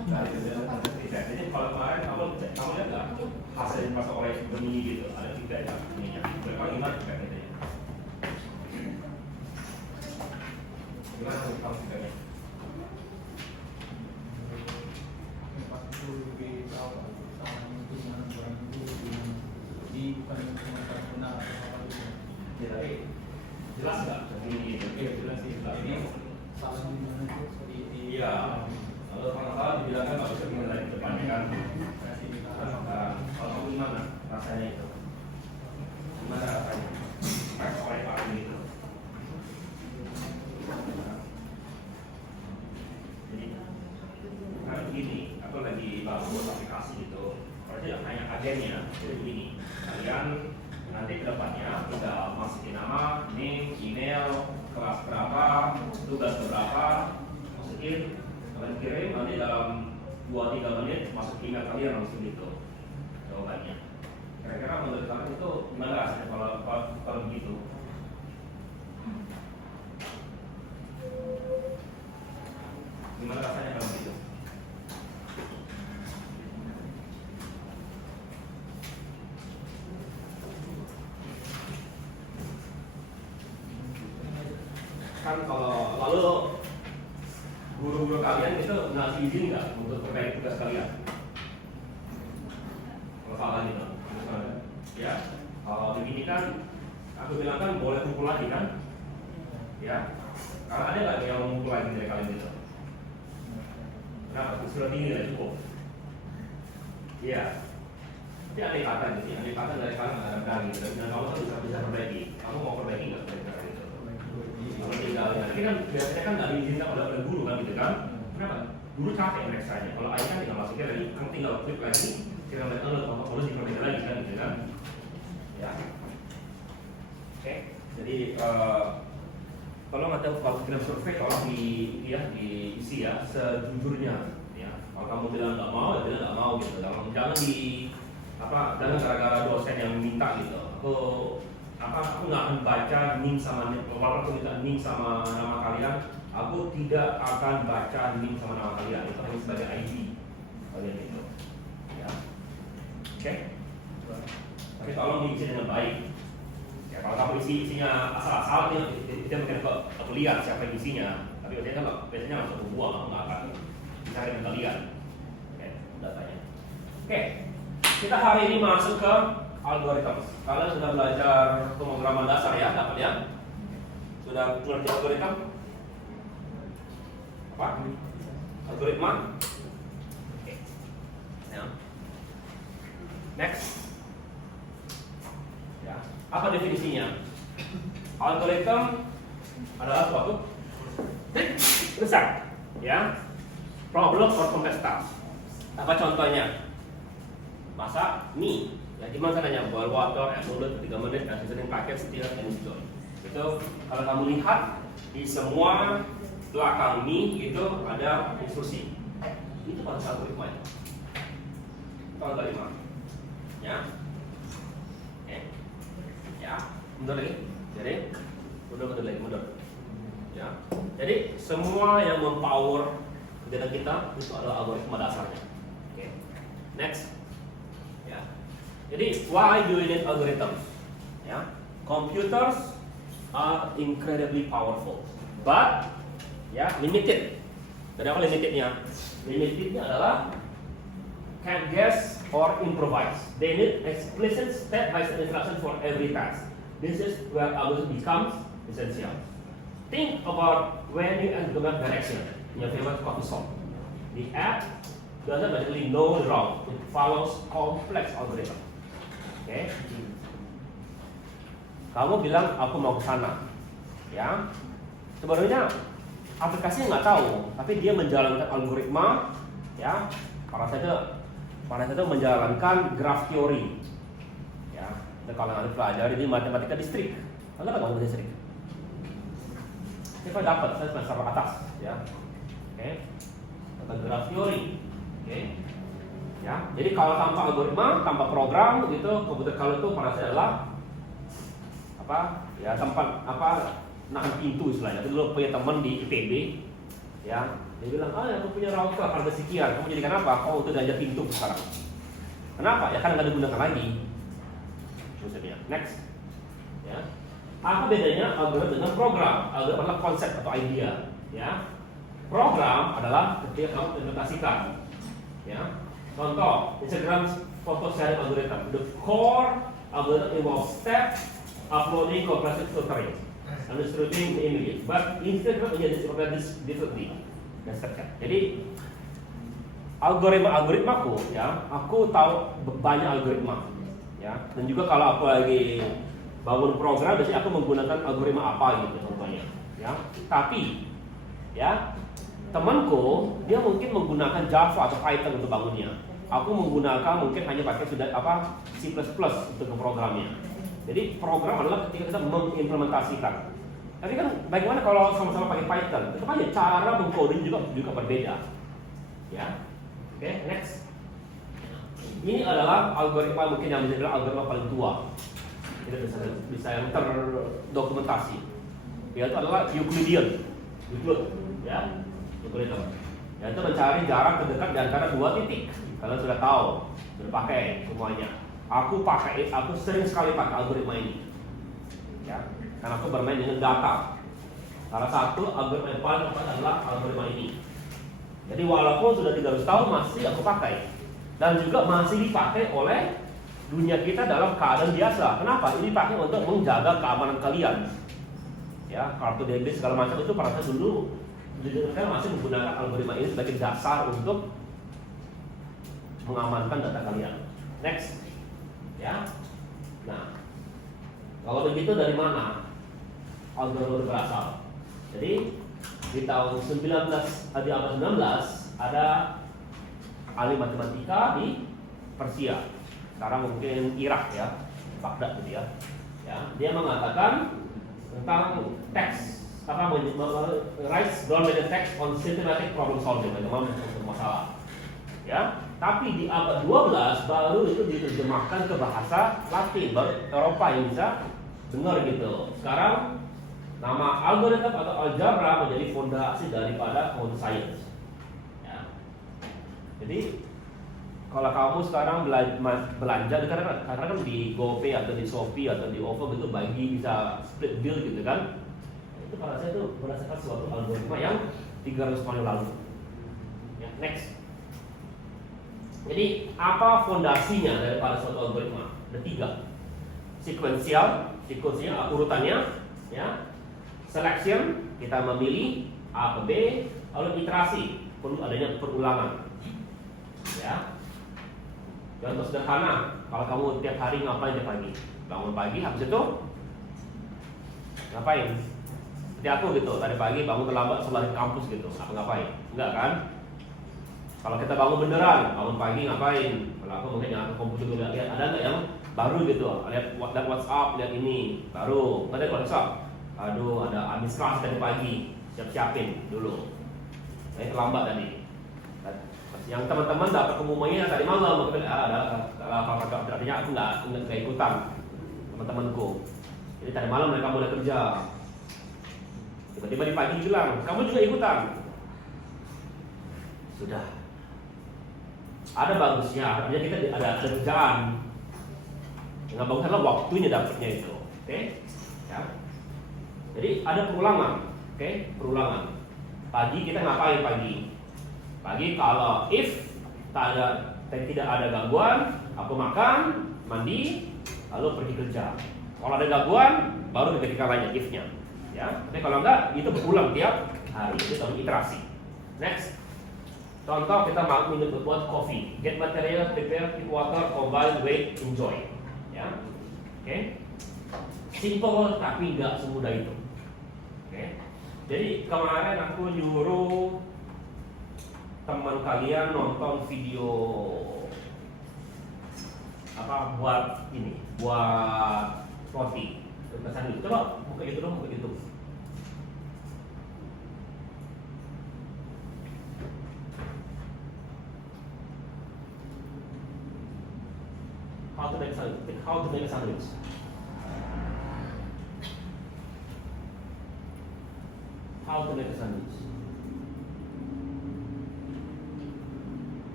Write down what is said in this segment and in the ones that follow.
Jadi kalau kemarin kamu lihat nggak hasil yang dimasuk oleh Gemini gitu, ada feedback ya ininya. Berapa gimana feedbacknya? Gimana kamu feedbacknya? Lebih tahu sama itu dengan orang itu di bukan cuma benar apa itu. Ya, tapi jelas nggak Gemini itu? Iya jelas sih. Ini salah di mana itu di Iya. Kalau salah dibilangkan nggak bisa menilai ke depannya kan? Kalau gimana rasanya itu? Gimana rasanya? Oleh Pak itu. Jadi karena begini, aku lagi buat aplikasi gitu. Berarti hanya agennya, jadi begini. Kalian nanti ke depannya tinggal masukin nama, name, email, kelas berapa, tugas berapa, masukin, kalian kirim, nanti dalam 2-3 menit masuk email kalian langsung gitu jawabannya. Kira-kira menurut kalian itu gimana rasanya kalau begitu? Gimana rasanya kalau begitu? Kan kalau lalu guru-guru kalian itu ngasih izin nggak untuk perbaiki tugas kalian? Kalau salah gitu, ya. Kalau begini kan, aku bilang kan boleh kumpul lagi kan? Ya. Karena ada nggak yang mau kumpul lagi dari kalian gitu? Kenapa? Sudah tinggi nggak cukup? Iya. Tapi andai kata gitu, andai kata dari kalian nggak ada berani gitu, dan kamu kan bisa perbaiki. Kamu mau perbaiki nggak kira-kira gitu? Kalau tinggalnya, tapi kan biasanya kan nggak diizinkan oleh guru kan gitu kan? Kenapa? Guru capek mereksanya. Kalau ayah kan tinggal masukin lagi, kamu tinggal klik lagi, tinggal lihat kalau harus diperbaiki lagi kan gitu kan? Ya. Oke. Jadi tolong atau kalau kirim survei tolong diisi ya sejujurnya. Ya. Kalau kamu bilang nggak mau, ya bilang nggak mau gitu. Jangan jangan gara-gara dosen yang minta gitu. Aku nggak akan baca nim sama walaupun aku minta nim sama nama kalian, aku tidak akan baca nim sama nama kalian. Itu hanya sebagai ID kalian itu. Ya. Oke. Tapi tolong diisi dengan baik. Ya, kalau kamu isinya asal-asal itu mungkin aku lihat siapa yang isinya. Tapi biasanya langsung buang, aku nggak akan cari dengan kalian. Oke, datanya. Oke, kita hari ini masuk ke algoritma. Kalian sudah belajar pemrograman dasar ya, dapat ya? Sudah mengerti algoritma? Apa? Algoritma? Oke. Ya. Next. Ya. Apa definisinya? Algoritma adalah suatu result, ya, problem or complex task. Apa contohnya? Masak mie. Ya, gimana caranya? Boil water, add mulut 3 menit, dan seasoning paket, stir, and enjoy. Itu kalau kamu lihat di semua belakang mie itu ada instruksi. Itu pada algoritma itu. Itu algoritma. Ya. Oke. Ya. Mundur lagi. Jadi mundur lagi, mundur. Ya. Jadi semua yang mempower kegiatan kita itu adalah algoritma dasarnya. Oke. Next. Ya. Jadi why do we need algorithms? Ya. Computers are incredibly powerful, but ya limited. Jadi apa limitednya? Limitednya adalah can't guess or improvise. They need explicit step-by-step instruction for every task. This is where algorithm becomes essential. Think about when you implement direction in your favorite coffee shop. The app doesn't basically know the route. It follows complex algorithm. Oke. Kamu bilang aku mau ke sana, ya. Sebenarnya aplikasinya nggak tahu, tapi dia menjalankan algoritma, ya. Pada saat itu menjalankan graph theory, ya. Dan kalau anda pelajari di matematika distrik, anda nggak mau distrik. Kita dapat saya semester atas, ya. Oke. Tentang graph theory, oke. Ya, jadi kalau tanpa algoritma, tanpa program gitu, komputer kalau itu pada saya adalah apa? Ya tempat nahan pintu istilahnya. Itu dulu punya teman di IPB, ya Dia bilang, aku punya router harga sekian, kamu jadikan apa? Oh, itu ganja pintu sekarang. Kenapa? Ya kan nggak digunakan lagi. Maksudnya, next. Ya. Apa bedanya algoritma dengan program? Algoritma adalah konsep atau idea. Ya. Program adalah ketika kamu implementasikan. Ya. Contoh, Instagram foto sharing algorithm. The core algorithm involves step uploading, compression, filtering, and distributing the image. But Instagram menjadi this differently. Jadi algoritmaku, ya, aku tahu banyak algoritma, ya, dan juga kalau aku lagi bangun program, biasanya aku menggunakan algoritma apa gitu contohnya, ya. Tapi, ya, temanku dia mungkin menggunakan Java atau Python untuk bangunnya. Aku menggunakan mungkin hanya pakai C++ untuk programnya. Jadi program adalah ketika kita mengimplementasikan. Tapi kan bagaimana kalau sama-sama pakai Python? Tetap aja cara mengcoding juga berbeda. Ya. Oke, next. Ini adalah algoritma mungkin yang menjadi algoritma paling tua. Kita bisa yang terdokumentasi. Yaitu adalah Euclidean. Ya. Euclidean. Yaitu mencari jarak terdekat di antara dua titik. Kalian sudah tahu, sudah pakai semuanya. Aku sering sekali pakai algoritma ini. Ya. Karena aku bermain dengan data. Salah satu algoritma yang paling tepat adalah algoritma ini. Jadi walaupun sudah 300 tahun masih aku pakai. Dan juga masih dipakai oleh dunia kita dalam keadaan biasa. Kenapa? Ini dipakai untuk menjaga keamanan kalian. Ya, kartu debit segala macam itu pada saat dulu kan masih menggunakan algoritma ini sebagai dasar untuk mengamankan data kalian. Next. Ya. Nah, kalau begitu dari mana algoritma berasal? Jadi di tahun di abad 19 ada ahli matematika di Persia. Sekarang mungkin Irak ya, Baghdad gitu ya. Ya, dia mengatakan tentang teks writes groundbreaking text on systematic problem solving, bagaimana menyelesaikan masalah. Ya, tapi di abad 12 baru itu diterjemahkan ke bahasa Latin, baru Eropa yang bisa dengar gitu. Sekarang nama algoritma atau algebra menjadi fondasi daripada computer science. Ya. Jadi kalau kamu sekarang belanja karena kan di GoPay atau di Shopee atau di OVO gitu bisa split bill gitu kan. Itu pada saya itu berdasarkan suatu algoritma yang 300 tahun lalu. Ya, next. Jadi apa fondasinya daripada suatu algoritma? Ada 3. Sequential, urutannya, ya. Selection, kita memilih A ke B, lalu iterasi, perlu adanya perulangan. Ya. Contoh sederhana, kalau kamu tiap hari ngapain tiap pagi? Bangun pagi, habis itu ngapain? Seperti aku gitu, tadi pagi bangun terlambat sebelum kampus gitu, ngapain? Enggak kan? Kalau kita bangun beneran, bangun pagi ngapain? Kalau aku mungkin nyalakan komputer dulu, lihat ada nggak yang baru gitu, lihat WhatsApp, lihat ini, baru, nggak ada WhatsApp. Aduh, ada habis kelas tadi pagi, siap-siapin dulu. Saya terlambat tadi. Yang teman-teman dapat pengumumannya tadi malam, mungkin artinya aku nggak ikutan teman-temanku. Jadi tadi malam mereka mulai kerja. Tiba-tiba di pagi bilang, kamu juga ikutan. Sudah. Ada bagusnya, artinya kita ada kerjaan. Yang bagus adalah waktunya dapatnya itu. Oke? Ya. Jadi ada perulangan. Oke? Perulangan. Pagi kita ngapain pagi? Pagi kalau if tidak ada gangguan, aku makan, mandi, lalu pergi kerja. Kalau ada gangguan, baru ketika lainnya if-nya. Ya, tapi kalau enggak, itu berulang tiap hari. Itu iterasi. Next, contoh kita mau buat coffee. Get material, prepare, keep water, combine, wait, enjoy. Ya, oke. Simple tapi nggak semudah itu. Oke. Jadi kemarin aku nyuruh teman kalian nonton video buat roti. Coba buka itu dong, buka itu. How to make a sandwich. How to make a sandwich. How to make a sandwich.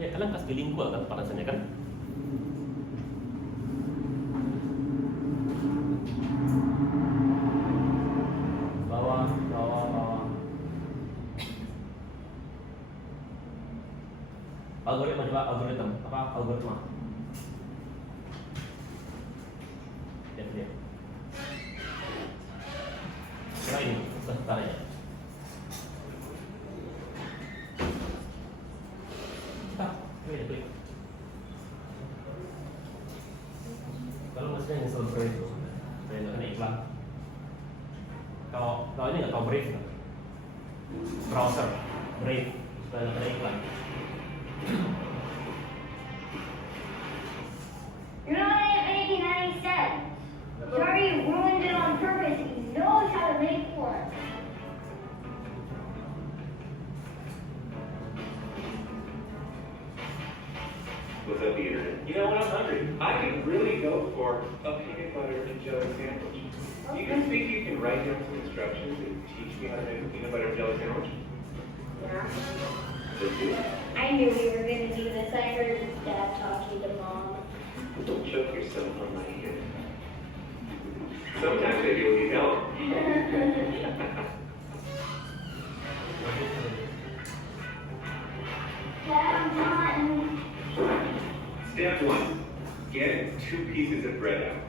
ya kalian kasih bilingual kan panasannya kan. Bawah. Algoritma coba, algoritma. Dia. Kira ini sebenarnya. Klik. Kalau masih nyesel brave, saya nggak kena iklan. Kalau ini nggak tahu brave, browser brave, saya nggak kena iklan. You know what Mickey Mouse said? Jordy ruined it on purpose. He knows how to make one. What's up, the internet? You know, when I'm hungry, I could really go for a peanut butter and jelly sandwich. You can think you can write down some instructions and teach me how to make a peanut butter and jelly sandwich? Yeah. Let's do it. I knew we were going to do this. I heard Dad talking to Mom. Don't choke yourself on my ear. Sometimes I feel you help. Dad, I'm done. Step 1. Get 2 pieces of bread out.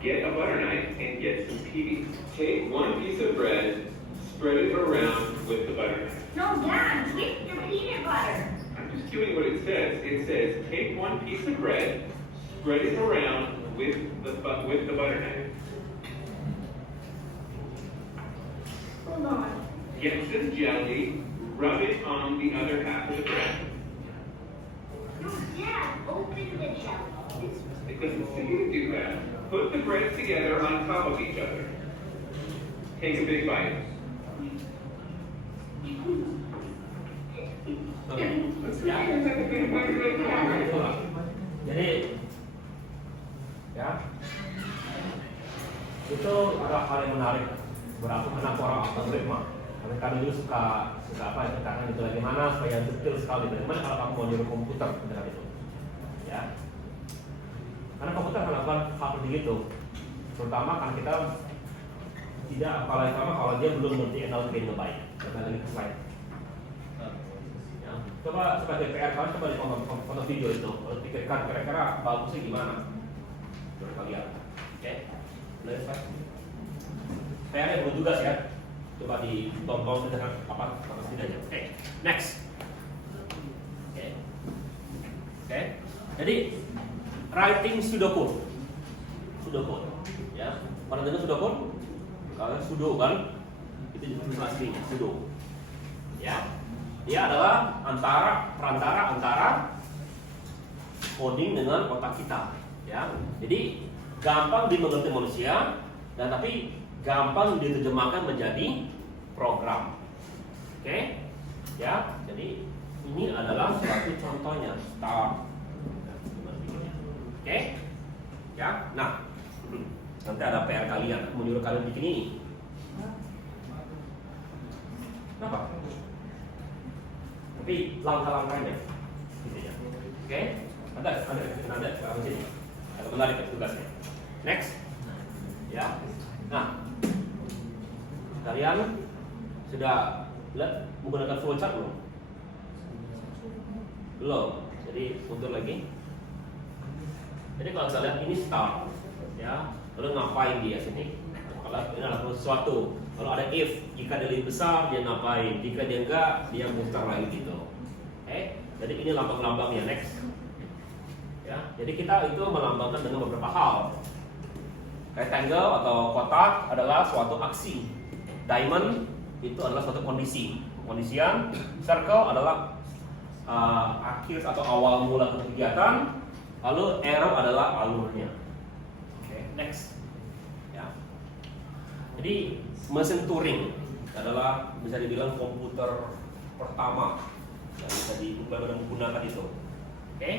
Get a butter knife and get some peas. Take 1 piece of bread, spread it around with the butter knife. No, Dad, get the peanut butter. I'm just doing what it says. It says take 1 piece of bread, spread it around with the butter knife. Hold on. Get some jelly, rub it on the other half of the bread. No, Dad, open the jelly. It doesn't say to do that. Put the breads together on top of each other. Take a big bite. Jadi, ya, itu ada hal yang menarik. Kenapa orang algoritma? Mereka dulu suka apa ya, katakan itu bagaimana supaya detail sekali. Bagaimana kalau kamu mau niru komputer dengan itu, ya? Karena komputer akan melakukan hal seperti itu, terutama kan kita tidak, apalagi kalau dia belum mengerti NLP dengan baik. Kita lagi ke slide. Ya. Coba sebagai PR kalian coba ditonton video itu, pikirkan kira-kira bagusnya gimana menurut kalian. Oke, boleh slide. PR-nya belum tugas ya. Coba ditonton dengan apa setidaknya. Oke, next. Oke. Jadi writing pseudocode, ya. Pernah dengar pseudocode? Kalau pseudo kan, itu juga aslinya pseudo. Ya, dia adalah perantara antara coding dengan otak kita. Ya, jadi gampang dimengerti manusia, dan tapi gampang diterjemahkan menjadi program. Oke, ya. Jadi ini adalah suatu contohnya. Start. Oke, ya. Nah, nanti ada PR kalian, menyuruh kalian bikin ini. Kenapa? Tapi langkah-langkahnya, gitu ya. Oke, ada di sini. Ada menarik tugasnya. Next, ya. Nah, kalian sudah lihat menggunakan flowchart belum? Belum. Jadi mundur lagi. Jadi kalau kita lihat ini start, ya. Lalu ngapain dia sini? Kalau ini adalah sesuatu. Kalau ada if, jika dia lebih besar dia ngapain? Jika dia enggak, dia muter lagi gitu. Jadi ini lambang-lambangnya. Next. Ya. Jadi kita itu melambangkan dengan beberapa hal. Rectangle atau kotak adalah suatu aksi. Diamond itu adalah suatu kondisi. Kondisian. Circle adalah akhir atau awal mula kegiatan. Lalu arrow adalah alurnya. Oke, next. Ya. Jadi mesin Turing adalah bisa dibilang komputer pertama yang bisa menggunakan itu. Oke.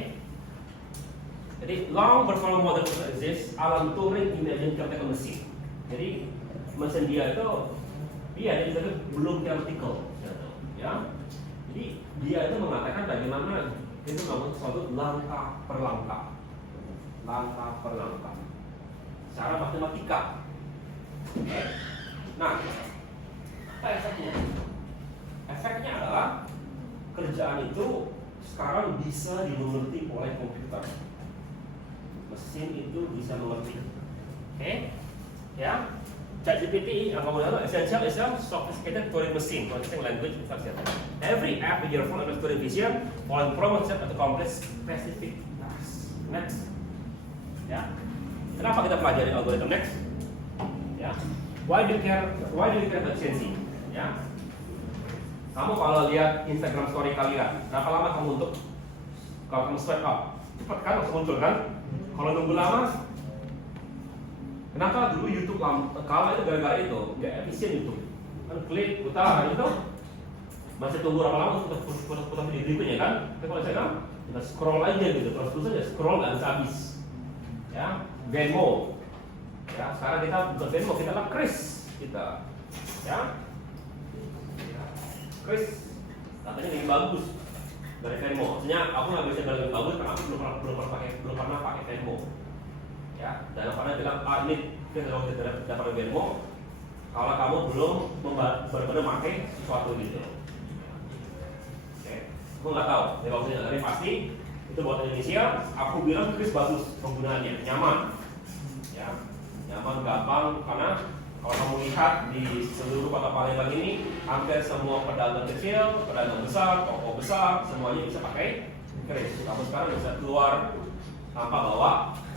Jadi long before modern computer exists, Alan Turing imagine a mesin. Jadi mesin dia itu, dia belum theoretical, ya. Jadi dia dia itu mengatakan bagaimana itu membangun suatu langkah per langkah, secara matematika. Nah, apa efeknya? Efeknya adalah kerjaan itu sekarang bisa dimengerti oleh komputer. Mesin itu bisa mengerti. Oke? Ya. ChatGPT yang kamu lihat essential is a sophisticated Turing machine, processing language instruction. Every app with your phone has Turing vision, following program set to accomplish specific tasks. Next. Ya. Kenapa kita pelajari algoritma next? Ya. Why do you care about efficiency? Ya. Kamu kalau lihat Instagram story kalian, berapa lama kamu untuk kalau kamu swipe up? Cepat kan langsung muncul kan? Kalau nunggu lama, kenapa dulu YouTube kalah itu gara-gara itu? Nggak efisien YouTube. Kan klik, putar, itu masih tunggu berapa lama untuk putar video berikutnya kan? Tapi kalau sekarang kita scroll aja gitu, terus aja scroll nggak bisa habis. Ya, Venmo. Ya, sekarang kita bukan Venmo, kita lah Kris kita. Ya, Kris katanya lebih bagus dari Venmo. Maksudnya aku nggak bisa bilang lebih bagus karena aku belum pernah pakai Venmo. Ya, dan pernah bilang ini kita tidak dapat Venmo kalau kamu belum benar-benar pakai sesuatu gitu. Oke, aku nggak tahu. Jadi maksudnya dari pasti itu buat Indonesia. Aku bilang Kris bagus penggunaannya, nyaman. Ya, nyaman, gampang karena kalau kamu lihat di seluruh kota Palembang ini, hampir semua pedagang kecil, pedagang besar, toko besar, semuanya bisa pakai Kris. Kamu sekarang bisa keluar tanpa bawa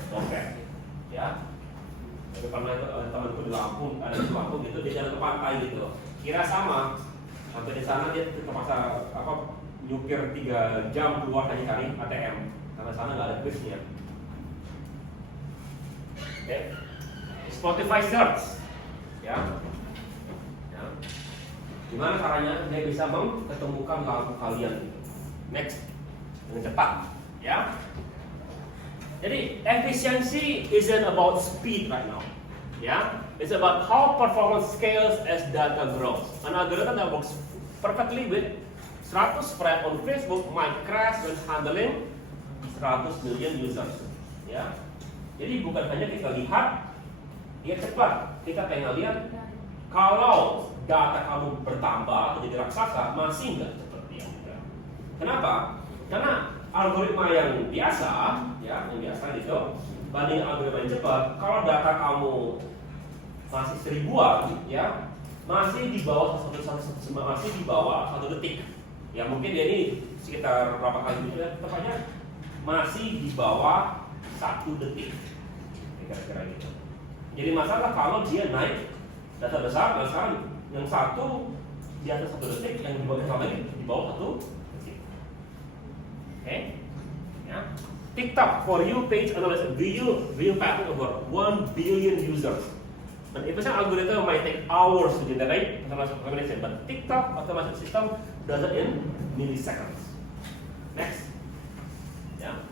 dompet, ya. Jadi pernah itu temanku di Lampung, ada di Lampung gitu, dia jalan ke pantai gitu. Kira sama, sampai di sana dia terpaksa nyupir 3 jam keluar hanya cari ATM, karena sana nggak ada Krisnya. Oke, Spotify search. Ya. Gimana caranya dia bisa ketemukan lagu kalian? Next, dengan cepat, ya. Jadi efficiency isn't about speed right now, ya. It's about how performance scales as data grows. An algorithm that works perfectly with 100 spread on Facebook might crash when handling 100 million users, ya. Jadi bukan hanya kita lihat dia cepat, kita pengen lihat kalau data kamu bertambah menjadi raksasa masih nggak seperti yang mudah. Kenapa? Karena algoritma yang biasa, ya, yang biasa gitu, banding algoritma yang cepat, kalau data kamu masih 1000-an, ya, masih di bawah satu detik. Ya mungkin dia ini sekitar berapa kali gitu ya, tepatnya masih di bawah 1 detik, kira-kira gitu. Jadi masalah kalau dia naik data besar, dan sekarang yang satu di atas 1 detik, yang di bawah 1 detik. Oke, ya. TikTok for you page analysis view pattern over 1 billion users. And efficient algorithm might take hours to generate automatic recommendation, but TikTok automatic system does it in milliseconds. Next, ya.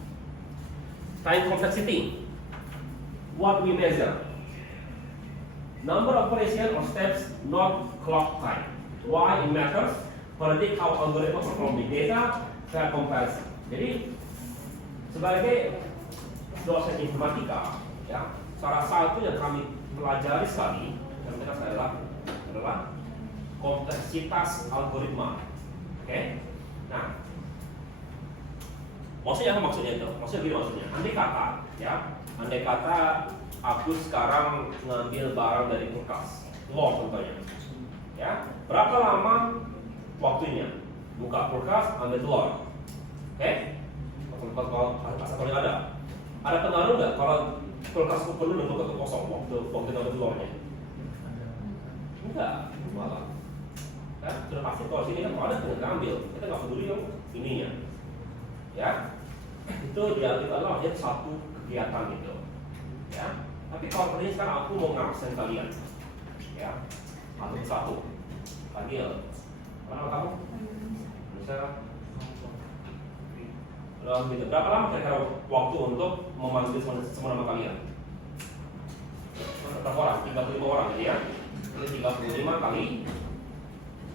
Time complexity. What we measure. Number of operation or steps, not clock time. Why it matters? Predict how algorithm perform big data, fair comparison. Jadi sebagai dosen informatika, ya, salah satu yang kami pelajari sekali yang kita adalah kompleksitas algoritma. Oke? Nah, maksudnya apa maksudnya itu? Maksudnya gini maksudnya. Andai kata aku sekarang ngambil barang dari kulkas, telur contohnya, ya, berapa lama waktunya? Buka kulkas, ambil telur, oke? Kulkas ada pengaruh nggak kalau kulkasku penuh dan kulkas kosong waktu ngambil telurnya? Enggak, malah, kan sudah pasti kalau sini kan kalau ada tinggal ambil, kita nggak peduli dong ininya, ya, itu dia adalah satu kegiatan gitu, ya. Tapi kalau ini sekarang aku mau ngabsen kalian, ya, satu, panggil, apa kamu? Bisa, gitu. Berapa lama kira-kira waktu untuk memanggil semua nama kalian? Berapa orang? 35 orang, gitu ya? Ini 35 kali,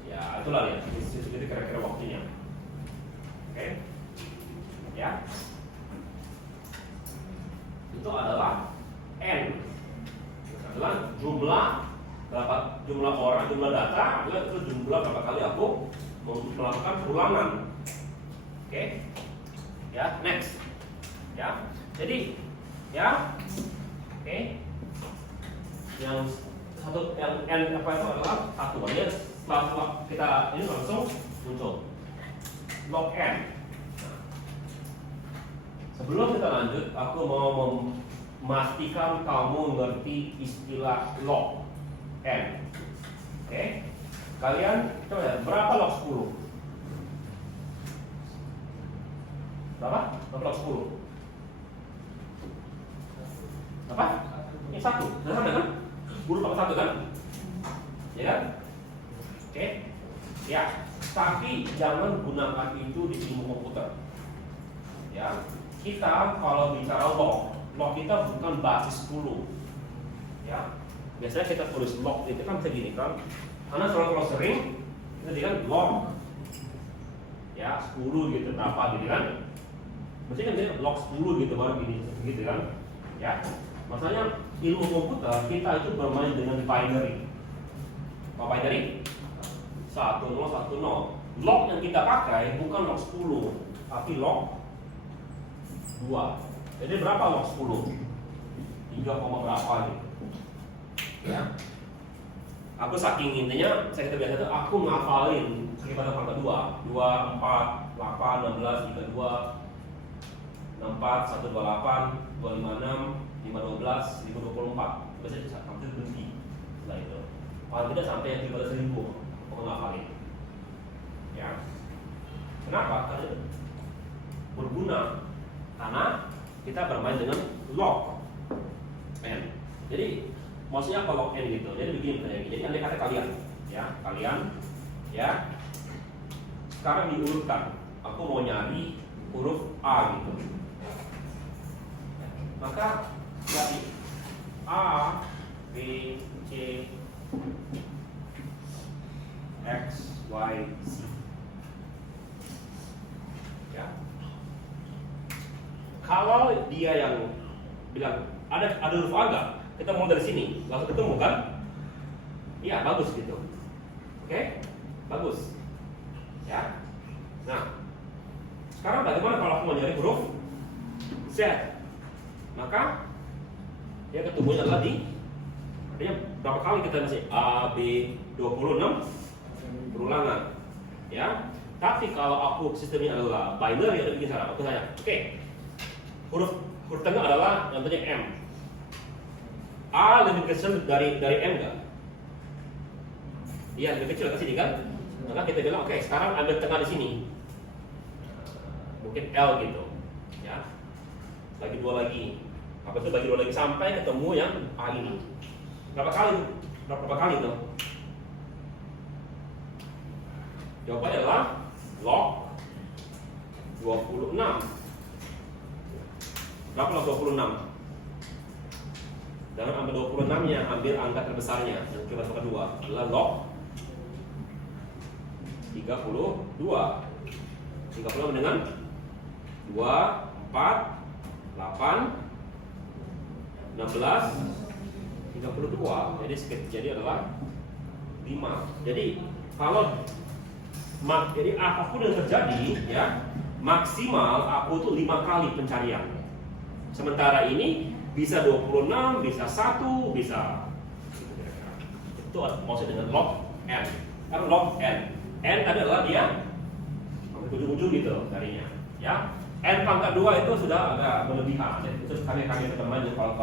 ya itulah ya, jadi kira-kira waktunya. Oke, ya. Itu adalah N. Adalah jumlah orang, jumlah data, adalah itu jumlah berapa kali aku melakukan perulangan. Oke, ya, next, ya. Jadi, ya, oke. Yang satu, yang N apa itu adalah satu. Jadi setelah kita ini langsung muncul log N. Nah, sebelum kita lanjut, aku mau memastikan kamu ngerti istilah log N. Oke, kalian coba ya, berapa log 10? Berapa? Log 10? Apa? Ini satu, sama kan? 10 tambah 1 kan? Ya kan? Oke, ya. Tapi jangan gunakan itu di ilmu komputer. Ya, kita kalau bicara log kita bukan basis 10. Ya, biasanya kita tulis log itu kan segini kan? Karena kalau sering itu kan log, ya 10 gitu berapa gitu kan? Maksudnya kan log 10 gitu baru gini gitu kan? Ya, maksudnya ilmu komputer kita itu bermain dengan binary. Apa binary? 1010. Log yang kita pakai bukan log 10, tapi log 2. Jadi berapa log 10? 3, berapa gitu. Ya. Aku saking intinya, saya kita biasa tuh aku ngafalin sekitar pangkat 2, 4, 8, 16, 32, 64, 128, 256, 512, 1024. Biasanya sampai berhenti setelah itu. Paling tidak sampai yang 13.000 aku ngafalin. Ya. Kenapa? Karena berguna. Karena kita bermain dengan log N. Jadi maksudnya apa log N gitu? Jadi begini pertanyaan. Jadi andai kata kalian, ya, sekarang diurutkan. Aku mau nyari huruf A gitu. Maka dari A, B, C, X, Y, Z. Ya. Kalau dia yang bilang ada huruf A nggak? Kita mau dari sini, langsung ketemu kan? Iya, bagus gitu. Oke, bagus. Ya. Nah, sekarang bagaimana kalau aku mau nyari huruf Z? Maka dia ketemunya adalah di artinya berapa kali kita masih A, B, 26 perulangan. Ya. Tapi kalau aku sistemnya adalah binary atau bikin cara, aku tanya, oke, huruf tengah adalah contohnya M. A lebih kecil dari M nggak? Iya, lebih kecil ke sini kan? Maka kita bilang, oke, sekarang ambil tengah di sini. Mungkin L gitu. Ya. Bagi 2 lagi. Apa itu bagi 2 lagi sampai ketemu yang A ini. Berapa kali tuh? Jawabannya adalah log 26. Berapa log 26? Jangan ambil 26-nya, ambil angka terbesarnya yang kedua adalah log 32. 36 dengan 2, 4, 8, 16, 32. Jadi adalah 5. Jadi kalau jadi apapun yang terjadi ya, maksimal aku tuh 5 kali pencarian. Sementara ini bisa 26, bisa 1, bisa itu maksud dengan log N. Karena log N tadi adalah dia ujung-ujung gitu darinya. Ya, N pangkat 2 itu sudah agak berlebihan. Itu kami bermain kalau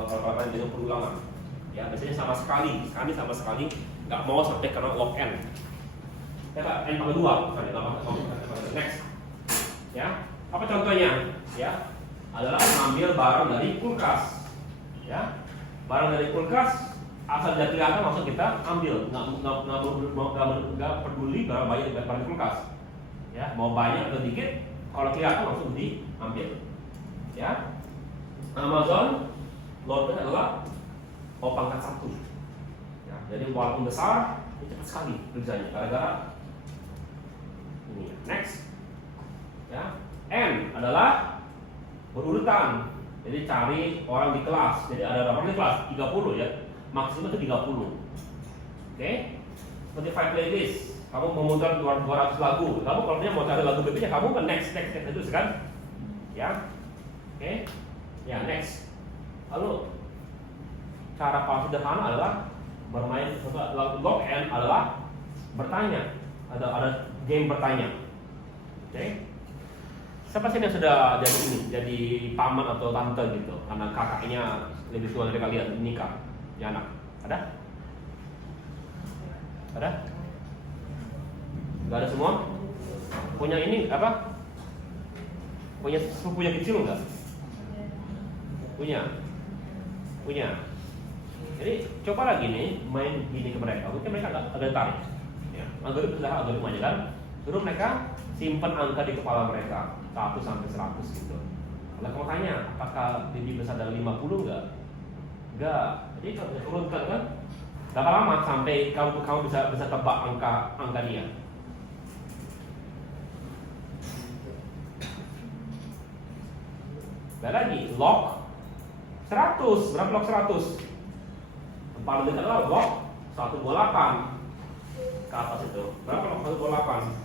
dengan perulangan. Ya, biasanya sama sekali nggak mau sampai kena log N. Ya Pak, N pangkat 2. Next. Ya, apa contohnya? Ya, adalah mengambil barang dari kulkas. Ya, barang dari kulkas asal dia kelihatan langsung kita ambil, nggak peduli barang banyak dari kulkas. Ya, mau banyak atau dikit, kalau kelihatan langsung diambil. Ya, Amazon loadnya adalah pangkat 1. Ya, jadi walaupun besar, ini cepat sekali kerjanya. Gara-gara ini. Next. Ya. adalah berurutan. Jadi cari orang di kelas. Jadi ada berapa di kelas? 30 ya. Maksimum itu 30. Oke? Seperti five playlist. Kamu memutar 200 lagu. Kamu kalau mau cari lagu berikutnya, kamu kan next terus kan? Ya. Oke? Ya, next. Lalu cara paling sederhana adalah bermain log n adalah bertanya. Ada game bertanya. Oke? Siapa sih yang sudah jadi paman atau tante gitu? Karena kakaknya lebih tua dari kalian nikah, ya anak. Ada? Ada? Gak ada semua? Punya ini apa? Punya sepupu yang kecil nggak? Punya. Jadi coba lagi nih main gini ke mereka. Mungkin mereka agak tertarik. Ya, algoritma aja kan. Suruh mereka simpan angka di kepala mereka 1 sampai 100 gitu. Kalau kamu tanya apakah lebih besar dari 50 enggak. Jadi kalau turunkan kan berapa lama sampai kamu bisa tebak angka dia. Dan lagi log 100. Berapa log 100? Paling dekat adalah log 128 ke atas itu. Berapa log 128?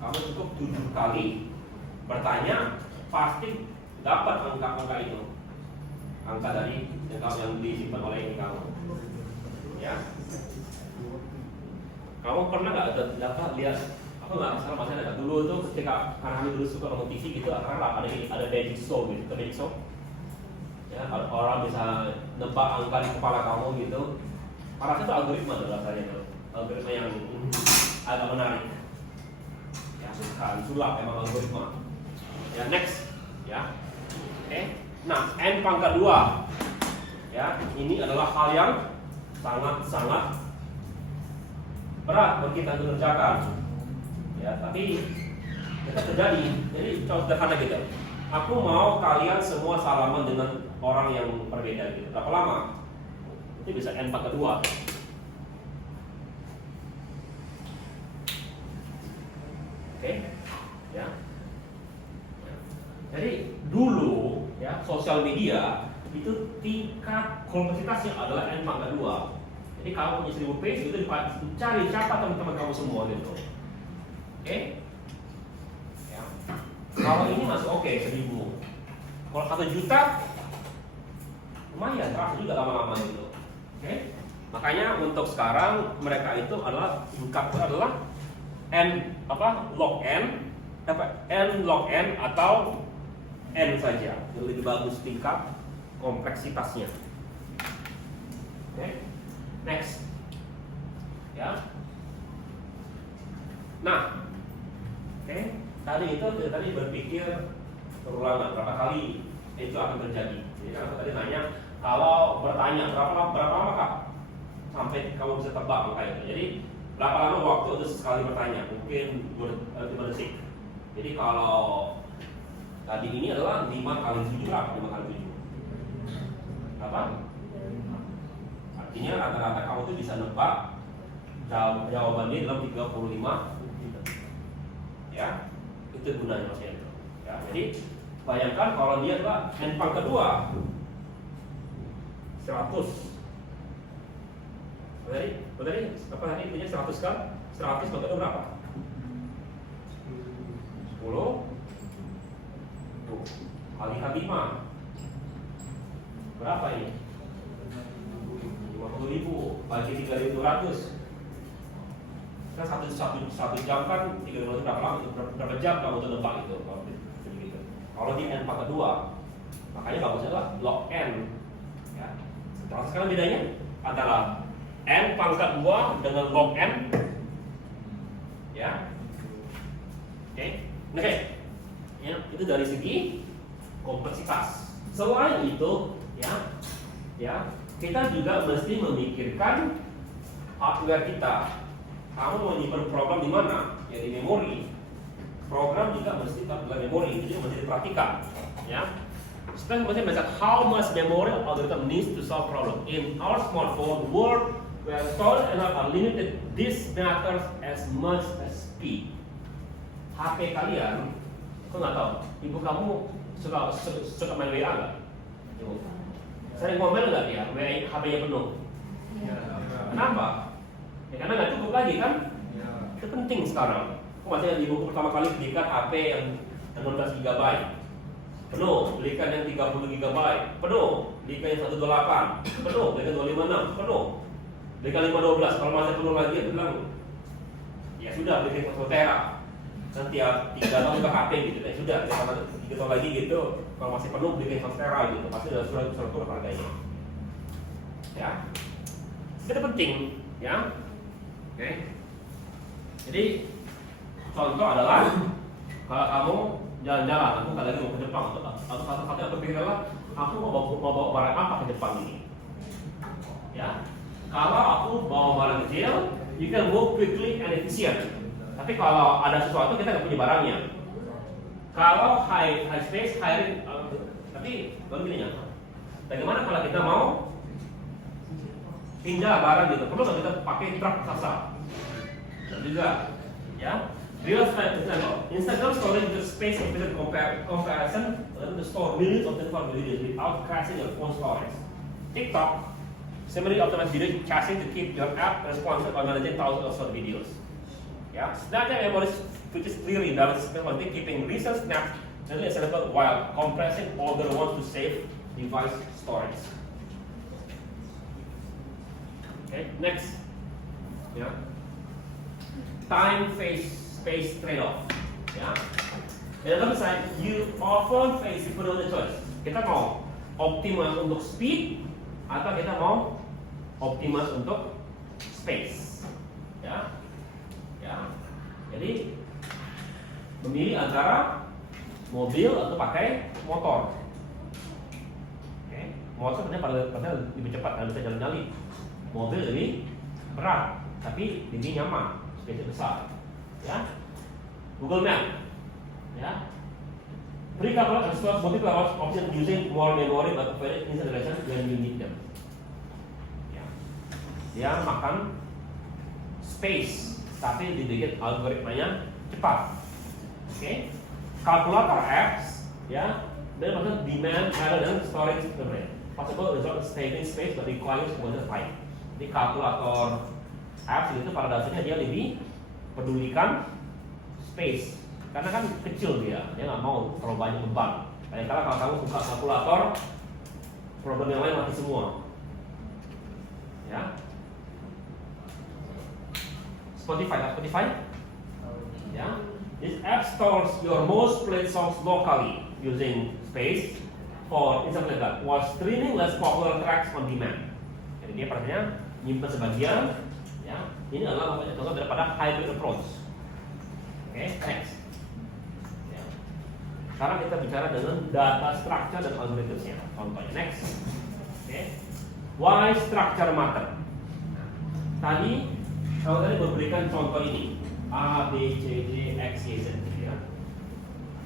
Kamu cukup 7 kali bertanya, pasti dapat angka itu. Angka dari yang disimpan oleh ini kamu. Ya. Kamu pernah nggak lihat? Aku nggak salah masih ada dulu tuh ketika karena kami dulu suka nonton TV gitu, karena ada magic show gitu, magic show. Ya, orang bisa nebak angka di kepala kamu gitu. Parahnya itu algoritma tuh rasanya tuh, algoritma yang agak menarik. Bukan sulap, emang algoritma. Ya, next. Ya. Oke. Nah, n pangkat 2. Ya, ini adalah hal yang sangat berat bagi kita untuk kerjakan. Ya, tapi tetap terjadi. Jadi contoh sederhana gitu. Aku mau kalian semua salaman dengan orang yang berbeda gitu. Berapa lama? Itu bisa n pangkat 2. Oke, ya. Jadi dulu ya sosial media itu tingkat kompleksitasnya adalah n pangkat 2. Jadi kalau punya 1000 page itu cari siapa teman-teman kamu semua gitu. Oke? Ya. Kalau ini masih oke 1000. Kalau 1 juta lumayan, terasa juga lama-lama gitu. Oke? Makanya untuk sekarang mereka itu adalah tingkatnya adalah log n atau n saja, yang lebih bagus tingkat kompleksitasnya. Oke, next, ya. Nah, tadi berpikir berulangan berapa kali itu akan terjadi. Jadi kan tadi nanya kalau bertanya berapa lama kak sampai kamu bisa tebak angka itu. Jadi berapa lama waktu untuk sekali bertanya? Mungkin 5 detik. Jadi kalau tadi ini adalah 5 kali 7 berapa? 5 kali 7 apa? Artinya rata-rata kamu tuh bisa nebak jawabannya dalam 35 ya. Itu gunanya maksudnya itu. Ya, jadi bayangkan kalau dia adalah n pangkat 2 100. Tadi apa tadi intinya 100 kan? 100 pangkat 2 berapa? 10 tuh kali 5 berapa ini? 50.000 bagi 3.200. Kan satu jam kan 3.200 berapa jam kamu tuh nebak itu kalau gitu. Kalau di n pangkat 2 makanya bagusnya adalah log n. Ya. Sekarang bedanya antara n pangkat 2 dengan log n. Ya. Oke. Ya, itu dari segi kompleksitas. Selain itu, ya, kita juga mesti memikirkan hardware kita. Kamu mau nyimpan program di mana? Ya di memori. Program juga mesti dalam memori, itu mesti diperhatikan. Ya. Sekarang mesti melihat how much memory algorithm needs to solve problem. In our smartphone, Word where storage and are limited, this matters as much as speed. HP kalian, aku nggak tahu, ibu kamu suka main WA nggak? Ibu, sering ngomel nggak dia? WA HP-nya penuh. Kenapa? Ya karena nggak cukup lagi kan? Itu penting sekarang. Aku masih ingat ibuku pertama kali belikan HP yang 16 GB, penuh. Belikan yang 30 GB, penuh. Belikan yang 128, penuh. Belikan 256, penuh. Belikan 512. Kalau masih penuh lagi, dia bilang, ya sudah belikan 1 tera. Nanti 3 tahun ke HP gitu. Ya sudah, 3 tahun lagi gitu. Kalau masih penuh, belikan 1 tera gitu. Pasti sudah turun harganya. Ya, itu penting, ya. Oke. Jadi contoh adalah kalau kamu jalan-jalan, aku kali lagi mau ke Jepang, atau satu-satu yang berpikir adalah aku mau bawa barang apa ke Jepang ini. Ya, kalau aku bawa barang kecil, you can move quickly and efficient. Tapi kalau ada sesuatu kita nggak punya barangnya. Kalau high space, tapi begini ya. Bagaimana kalau kita mau pindah barang gitu? Perlu nggak kita pakai truk raksasa? Juga, ya. Real Instagram storing the space efficient comparison to store millions of different videos without crashing your phone storage. TikTok similarly optimized video caching to keep your app responsive or managing thousands of short videos. Yeah, Snapchat memories which is clearly balances between keeping recent snaps really accessible while compressing older ones to save device storage. Okay, next. Yeah. Time space trade-off. Ya. Dan dalam misalnya, you often face the choice. Kita mau optimal untuk speed atau kita mau optimal untuk space. Ya. Ya. Jadi memilih antara mobil atau pakai motor. Oke. Motor sebenarnya lebih cepat dan bisa jalan-jalan. Mobil lebih berat, tapi lebih nyaman. Space besar, ya. Google Map, ya. Beri cover and store multiple option using more memory but very installation when you need them. Ya. Dia makan space, tapi dibikin algoritmanya cepat. Oke. Kalkulator apps, ya. Dia maksud demand rather than storage memory. Possible result saving space but requires more time. Di kalkulator apps itu pada dasarnya dia lebih pedulikan space karena kan kecil dia nggak mau terlalu banyak beban. Kayak kalau kamu buka kalkulator, program yang lain mati semua. Ya. Spotify, ya. This app stores your most played songs locally using space for instance like that. While streaming less popular tracks on demand. Jadi dia pertanyaan nyimpen sebagian. Ya, ini adalah contoh daripada hybrid approach. Oke, next. Ya. Sekarang kita bicara dengan data structure dan algorithmsnya. Contohnya, next. Oke, why structure matter? Tadi, kalau tadi memberikan contoh ini, A, B, C, D, X, Y, Z. Ya.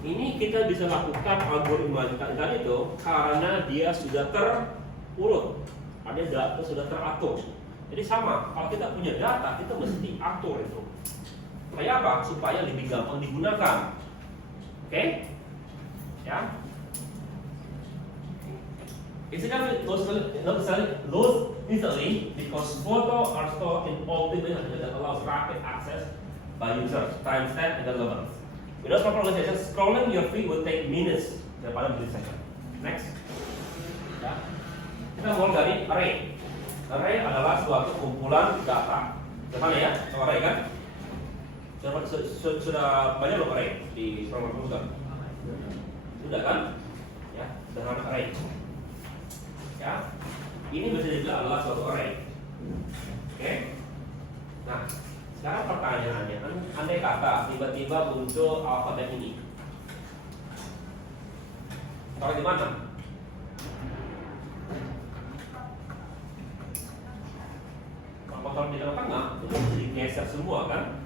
Ini kita bisa lakukan algoritma tadi itu karena dia sudah terurut, ada data sudah teratur. Jadi sama, kalau kita punya data, kita mesti atur itu. Supaya apa? Supaya lebih gampang digunakan. Oke? Ya. Instantly because photo are stored in optimal that allows rapid access by users, timestamp and relevance. Without proper organization, scrolling your feed will take minutes daripada millisecond. Next. Ya. Kita mulai dari array. Array adalah suatu kumpulan data. Gimana ya? Array kan? Sudah banyak loh array di program komputer. Sudah kan? Ya, sederhana array. Ya, ini bisa dibilang adalah suatu array. Oke? Nah, sekarang pertanyaannya, andai kata tiba-tiba muncul alfabet ini, taruh di mana? Kalau di tengah-tengah itu bisa digeser semua kan?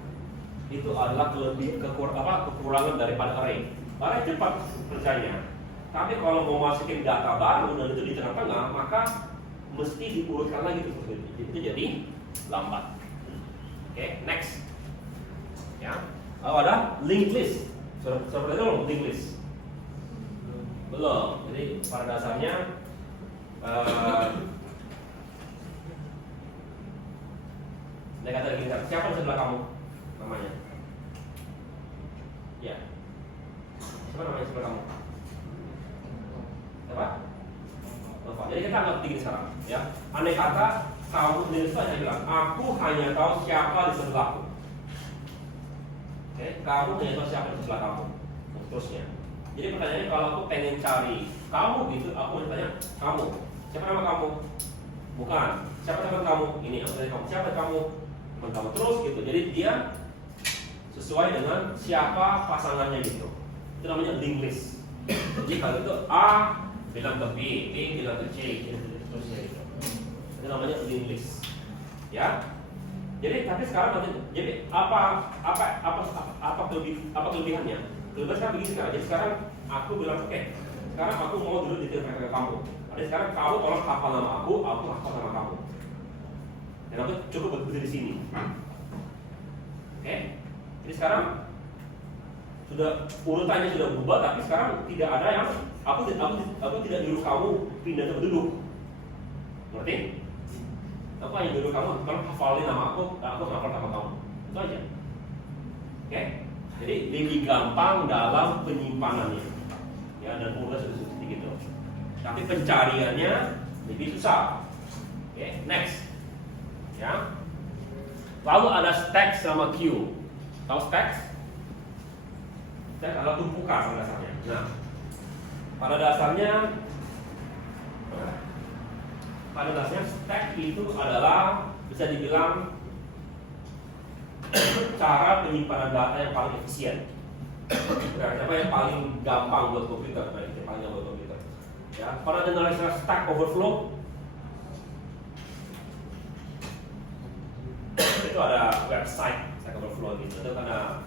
Itu adalah kekurangan daripada array. Array cepat kerjanya, tapi kalau mau masukin data baru dan itu di tengah-tengah, maka mesti diurutkan lagi itu. Itu jadi lambat. Oke, next. Ya, ada linked list. Seperti itu belum linked list? Belum. Jadi pada dasarnya dia kata gini, siapa di sebelah kamu? Namanya? Ya. Siapa namanya sebelah kamu? Siapa? Bapak. Jadi kita anggap begini sekarang, ya. Andai kata kamu sendiri saja bilang, aku hanya tahu siapa di sebelahku. Oke, kamu hanya tahu siapa di sebelah kamu. Dan seterusnya. Jadi pertanyaannya kalau aku pengen cari kamu gitu, aku mau tanya kamu. Siapa nama kamu? Bukan. Siapa teman kamu? Ini aku tanya kamu. Siapa kamu? Teman kamu terus gitu. Jadi dia sesuai dengan siapa pasangannya gitu. Itu namanya linked list. Jadi kalau itu A bilang ke B bilang ke C, gitu, terusnya gitu. Itu namanya linked list. Ya. Jadi tapi sekarang nanti, jadi apa kelebihannya? Kelebihan sekarang begini sekarang. Jadi sekarang aku bilang oke, sekarang aku mau dulu detail ke kamu. Jadi sekarang kamu tolong hafal nama aku hafal nama kamu. Dan aku cukup berdiri di sini. Oke. Jadi sekarang sudah urutannya sudah berubah, tapi sekarang tidak ada yang aku tidak nyuruh kamu pindah tempat duduk. Ngerti? Aku hanya nyuruh kamu kalau hafalin nama aku hafal nama kamu. Itu aja. Oke? Jadi lebih gampang dalam penyimpanannya. Ya, dan mudah sudah seperti gitu. Tapi pencariannya lebih susah. Oke, next. Ya. Lalu ada stack sama queue. Tahu stack? Stack adalah tumpukan pada dasarnya. Nah, pada dasarnya stack itu adalah bisa dibilang cara penyimpanan data yang paling efisien. Apa yang paling gampang buat komputer? Yang paling gampang buat komputer. Ya, pada dengar istilah Stack Overflow, itu ada website Stack Overflow gitu. Itu karena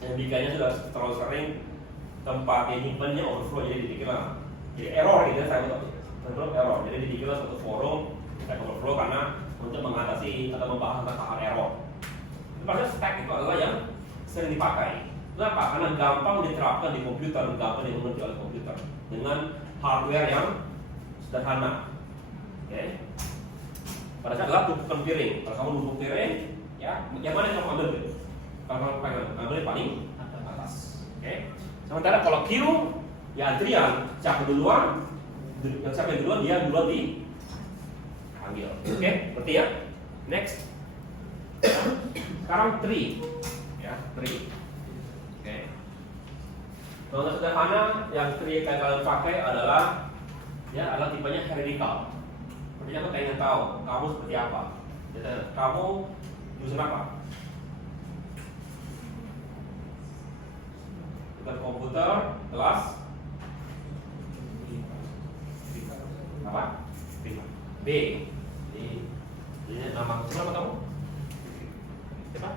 yang bikanya sudah terlalu sering tempatnya nyimpannya overflow, jadi dipikirlah jadi error gitu. Saya betul error. Jadi dipikirlah suatu forum Stack Overflow karena untuk mengatasi atau membahas tentang hal error. Padahal stack itu adalah yang sering dipakai. Kenapa? Karena gampang diterapkan di komputer, gampang dimengerti oleh komputer dengan hardware yang sederhana. Oke? Pada saat adalah tumpukan piring. Kalau kamu numpuk piring, ya, yang mana yang kamu ambil? Kalau kamu ambil paling atas. Oke? Sementara kalau queue, ya antrian, siapa duluan, siapa yang duluan, dia duluan diambil. Oke? Berarti ya. Next. Sekarang tree, ya, tree. Oke. Contoh sederhana yang tree yang kalian pakai adalah, ya, adalah tipenya hierarchical. Artinya aku pengen tahu kamu seperti apa. Jadi, kamu jurusan apa? Bukan komputer, kelas apa? B. Jadi nama siapa kamu? Siapa?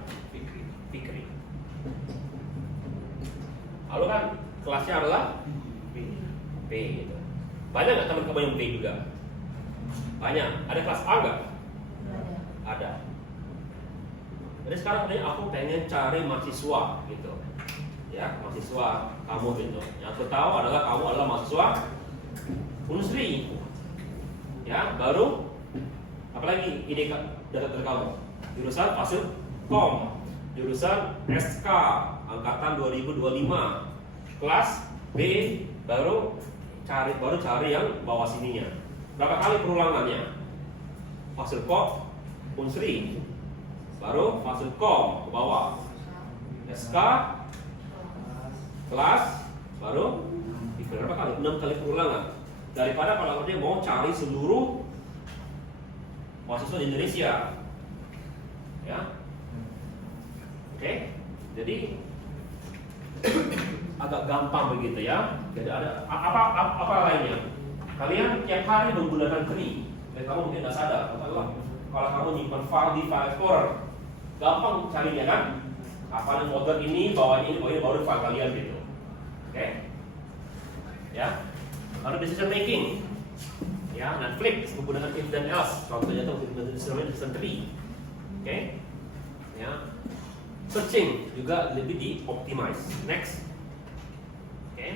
Fikri. Lalu kan kelasnya adalah B gitu. Banyak nggak teman kamu yang B juga? Banyak. Ada kelas A nggak? Ada. Jadi sekarang aku pengen cari mahasiswa gitu. Ya, mahasiswa kamu gitu. Yang aku tahu adalah kamu adalah mahasiswa Unsri. Ya, baru apalagi ide dari kamu? Jurusan Fasilkom, jurusan SK angkatan 2025, kelas B, baru cari yang bawah sininya. Berapa kali perulangannya? Fasilkom, Unsri, baru Fasilkom ke bawah, SK, kelas, baru berapa kali? 6 kali perulangan. Daripada kalau dia mau cari seluruh mahasiswa di Indonesia, ya. Oke, jadi agak gampang begitu ya. Jadi ada apa lainnya? Kalian tiap hari menggunakan tree, dan kamu mungkin nggak sadar. Kalau kamu nyimpan file di file explorer, gampang carinya kan? Apa yang folder ini, bawahnya ini, baru file kalian gitu. Oke, ya. Lalu decision making, ya, Netflix menggunakan if dan else. Contohnya itu decision tree. Oke, ya. Searching juga lebih di optimize. Next, oke.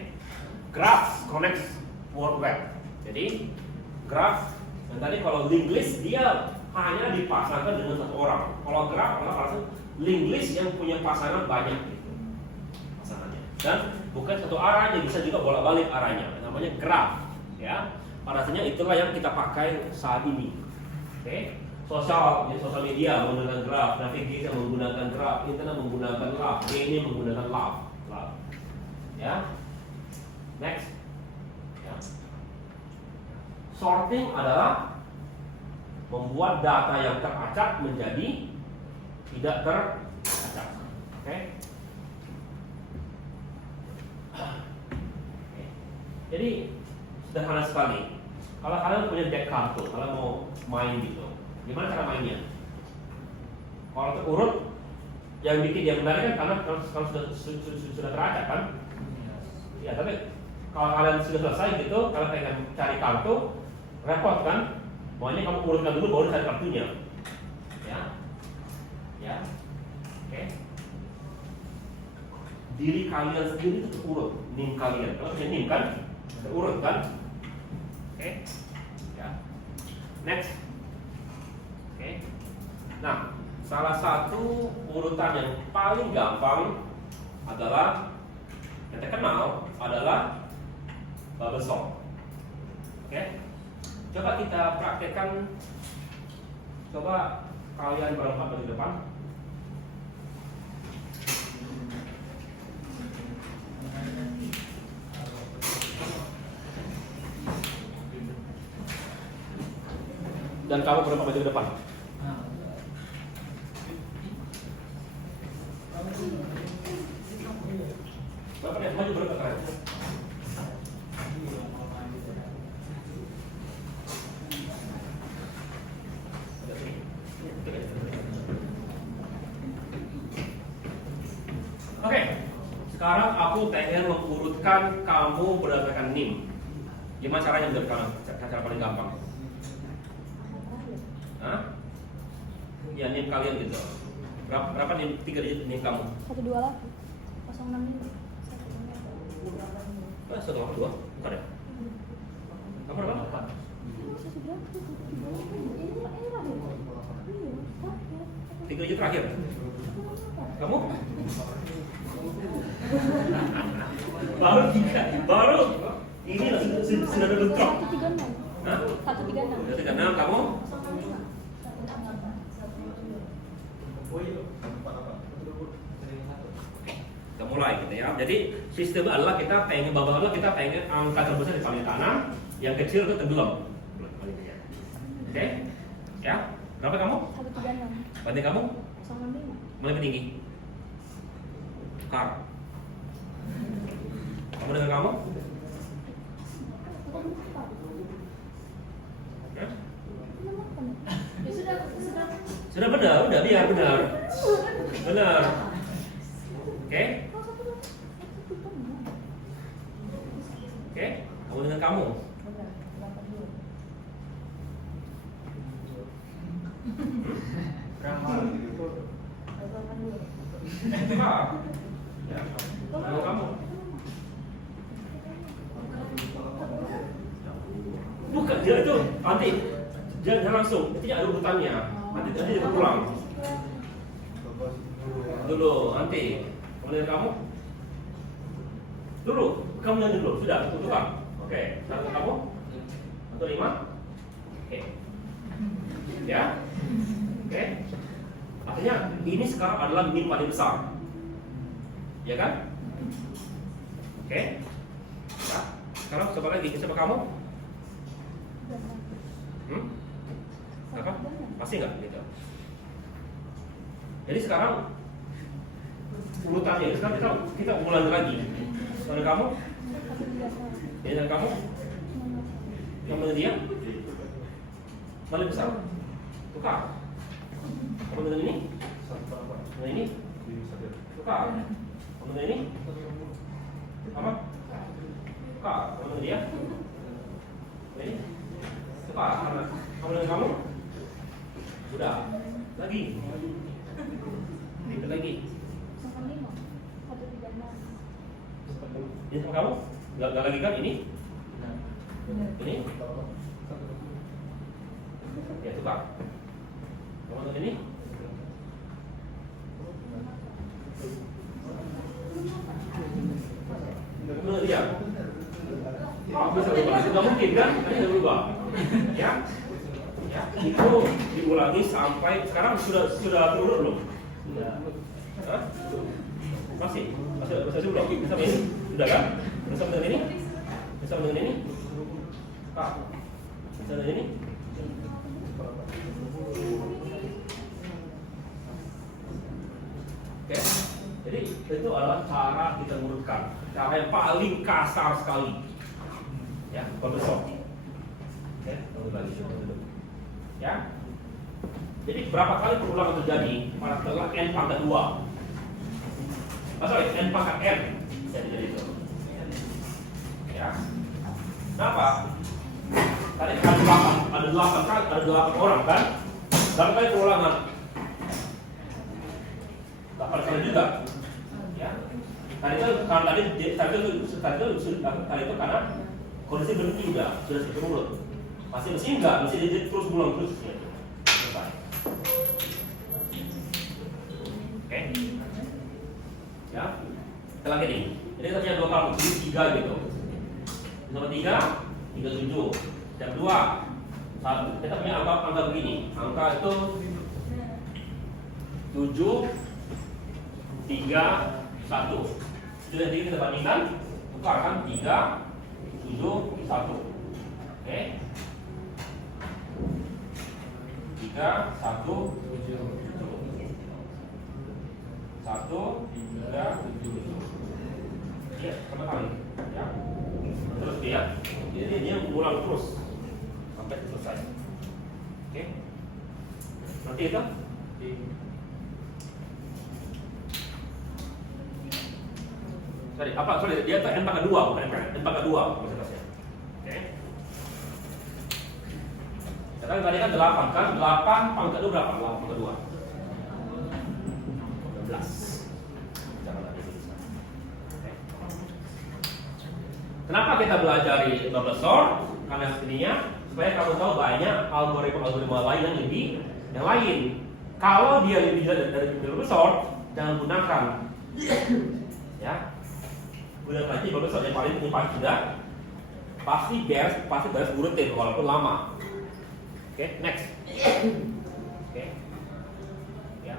Graphs connects World Web. Jadi graph, dan tadi kalau link list dia hanya dipasangkan dengan satu orang. Kalau graph adalah link list yang punya pasangan banyak gitu, pasangannya. Dan bukan satu arahnya, bisa juga bolak-balik arahnya. Namanya graph, ya. Pada asalnya itulah yang kita pakai saat ini. Oke. Sosial media menggunakan graph, navigasi menggunakan graph, internet menggunakan love, ini menggunakan love. Ya. Next. Ya. Sorting adalah membuat data yang teracak menjadi tidak teracak. Oke. Jadi sederhana sekali. Kalau kalian punya deck kartu, kalian mau main gitu, gimana cara mainnya? Kalau terurut, yang bikin dia benar kan karena sudah teracak kan? Ya, tapi kalau kalian sudah selesai gitu, kalian pengen cari kartu, repot kan? Maunya kamu urutkan dulu baru cari kartunya. Ya, ya, oke. Diri kalian sendiri itu terurut, nim kalian. Kalau punya nim kan, terurut kan? Oke, ya. Next. Oke. Nah, salah satu urutan yang paling gampang adalah yang terkenal adalah bubble sort. Oke. Coba kita praktekkan. Coba kalian berempat di depan. Dan kamu berapa maju ke depan? Berapa ya? Maju berapa kali? Oke, sekarang aku pengen mengurutkan kamu berdasarkan NIM. Gimana caranya berdasarkan cara paling gampang? Hah? Ya NIM kalian gitu. Berapa NIM 3 digit NIM kamu? 128 065 182? Bukan ya? Kamu berapa? 3 digit terakhir. Kamu? Baru 3. Baru ini sudah ada drop. 136 Hah? 136 136 kamu? Kita mulai gitu ya. Jadi sistem adalah kita pengen bawah adalah kita pengen angka terbesar di paling kanan, yang kecil itu tenggelam. Oke? Ya. Berapa kamu? 136 Banding kamu? 065 Mana lebih tinggi? Kar. Kamu dengan kamu? Ya? Sudah benar, udah biar benar. Benar. Oke? Oke? Kamu dengan kamu? Ya. Kalau kamu? Bukan, dia itu nanti jangan langsung, nanti ada urutannya. Nanti dia pulang. Dulu, nanti. Kemudian kamu? Dulu, kamu yang dulu, sudah, tukar. Oke, satu kamu? 105? Oke. Ya? Oke. Artinya ini sekarang adalah NIM paling besar. Ya kan? Oke. Ya. Sekarang coba lagi, coba kamu? Apa? Masih nggak gitu? Jadi sekarang urutannya, sekarang kita ulang lagi. Soal kamu? Ya, dan kamu? Yang mana dia? Paling besar? Tukar. Kamu dengan ini? Dengan ini? Tukar. Kamu dengan ini? Apa? Tukar. Kamu dengan dia? Ini? Tukar. Kamu dengan kamu? Sudah. Lagi lagi. Ikut lagi. 05 136. Ini sama kamu? Gak lagi kan ini? Ini? Ya tukar. Kamu untuk ini? Menurut dia? Oh, bisa berubah. Tidak mungkin kan? Ini berubah. Ya? Ya, itu diulangi sampai sekarang sudah turun belum? Hah? Masih belum? Bisa ini? Sudah kan? Bisa dengan ini? Bisa dengan ini? Kak? Bisa dengan ini? Oke, jadi itu adalah cara kita mengurutkan, cara yang paling kasar sekali, ya, profesor. Oke, tunggu lagi, ya. Jadi berapa kali perulangan terjadi pada setelah n pangkat 2? Sorry, n pangkat n jadi itu. Ya. Kenapa? Tadi ada 8 orang kan? Berapa kali perulangan? 8 kali juga. Ya. Tadi itu karena kondisi berhenti sudah sedikit mulut. Masih enggak, masih dia terus pulang terus. Ya. Selesai. Oke. Ya. Kita lagi nih. Jadi kita punya 2 kali, jadi 3 gitu. Nomor 3, 37. Step 2. Kita punya angka begini. Angka itu 7 3 1. Sudah jadi kita bandingkan, tukarkan 3 7 1. Oke. 3 1 7 1 3 7. Ya, sama kali. Ya. Terus dia, jadi dia ulang terus sampai selesai. Oke. Nanti itu sorry, dia tuh n pangkat 2 bukan n pangkat 2 maksudnya. Oke. Sekarang tadi kan 8 kan? 8 pangkat 2 berapa? 8 pangkat 2. 12. Jangan lagi bisa. Oke. Kenapa kita belajar di profesor? Karena sebenarnya supaya kamu tahu banyak algoritma lain yang lain. Kalau dia lebih dari profesor, jangan gunakan. Ya. Udah nanti profesor yang paling sudah pasti beres urutin walaupun lama. Oke, next. Oke. Ya.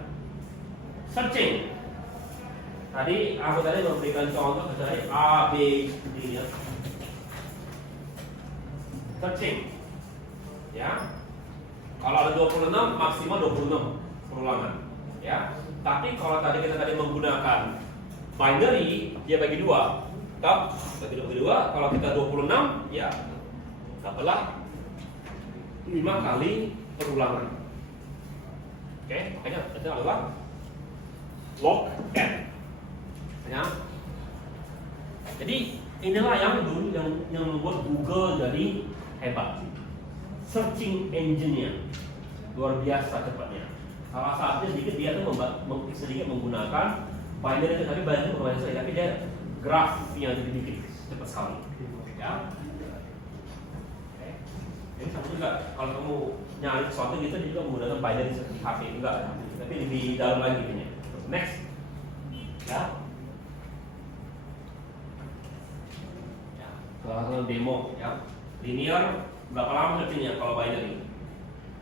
Searching. Tadi aku memberikan contoh dari A, B, D ya. Searching. Ya. Kalau ada 26 maksimal 26 perulangan. Ya. Tapi kalau kita menggunakan binary, dia bagi 2. Bagi 2, kalau kita 26, ya dapatlah 5 kali perulangan. Oke, makanya itu adalah log n. Ya. Jadi inilah yang membuat Google jadi hebat. Searching engine-nya luar biasa cepatnya. Salah satunya dia tuh sedikit menggunakan binary, tapi banyak pemain saya, tapi dia graf yang dibikin cepat sekali. Ya. Oke. Ini sama juga kalau kamu nyari sesuatu gitu dia juga menggunakan binary seperti HP juga, tapi lebih dalam lagi ini. Next. Ya. Ya. Kalau demo ya. Linear berapa lama searchingnya kalau binary?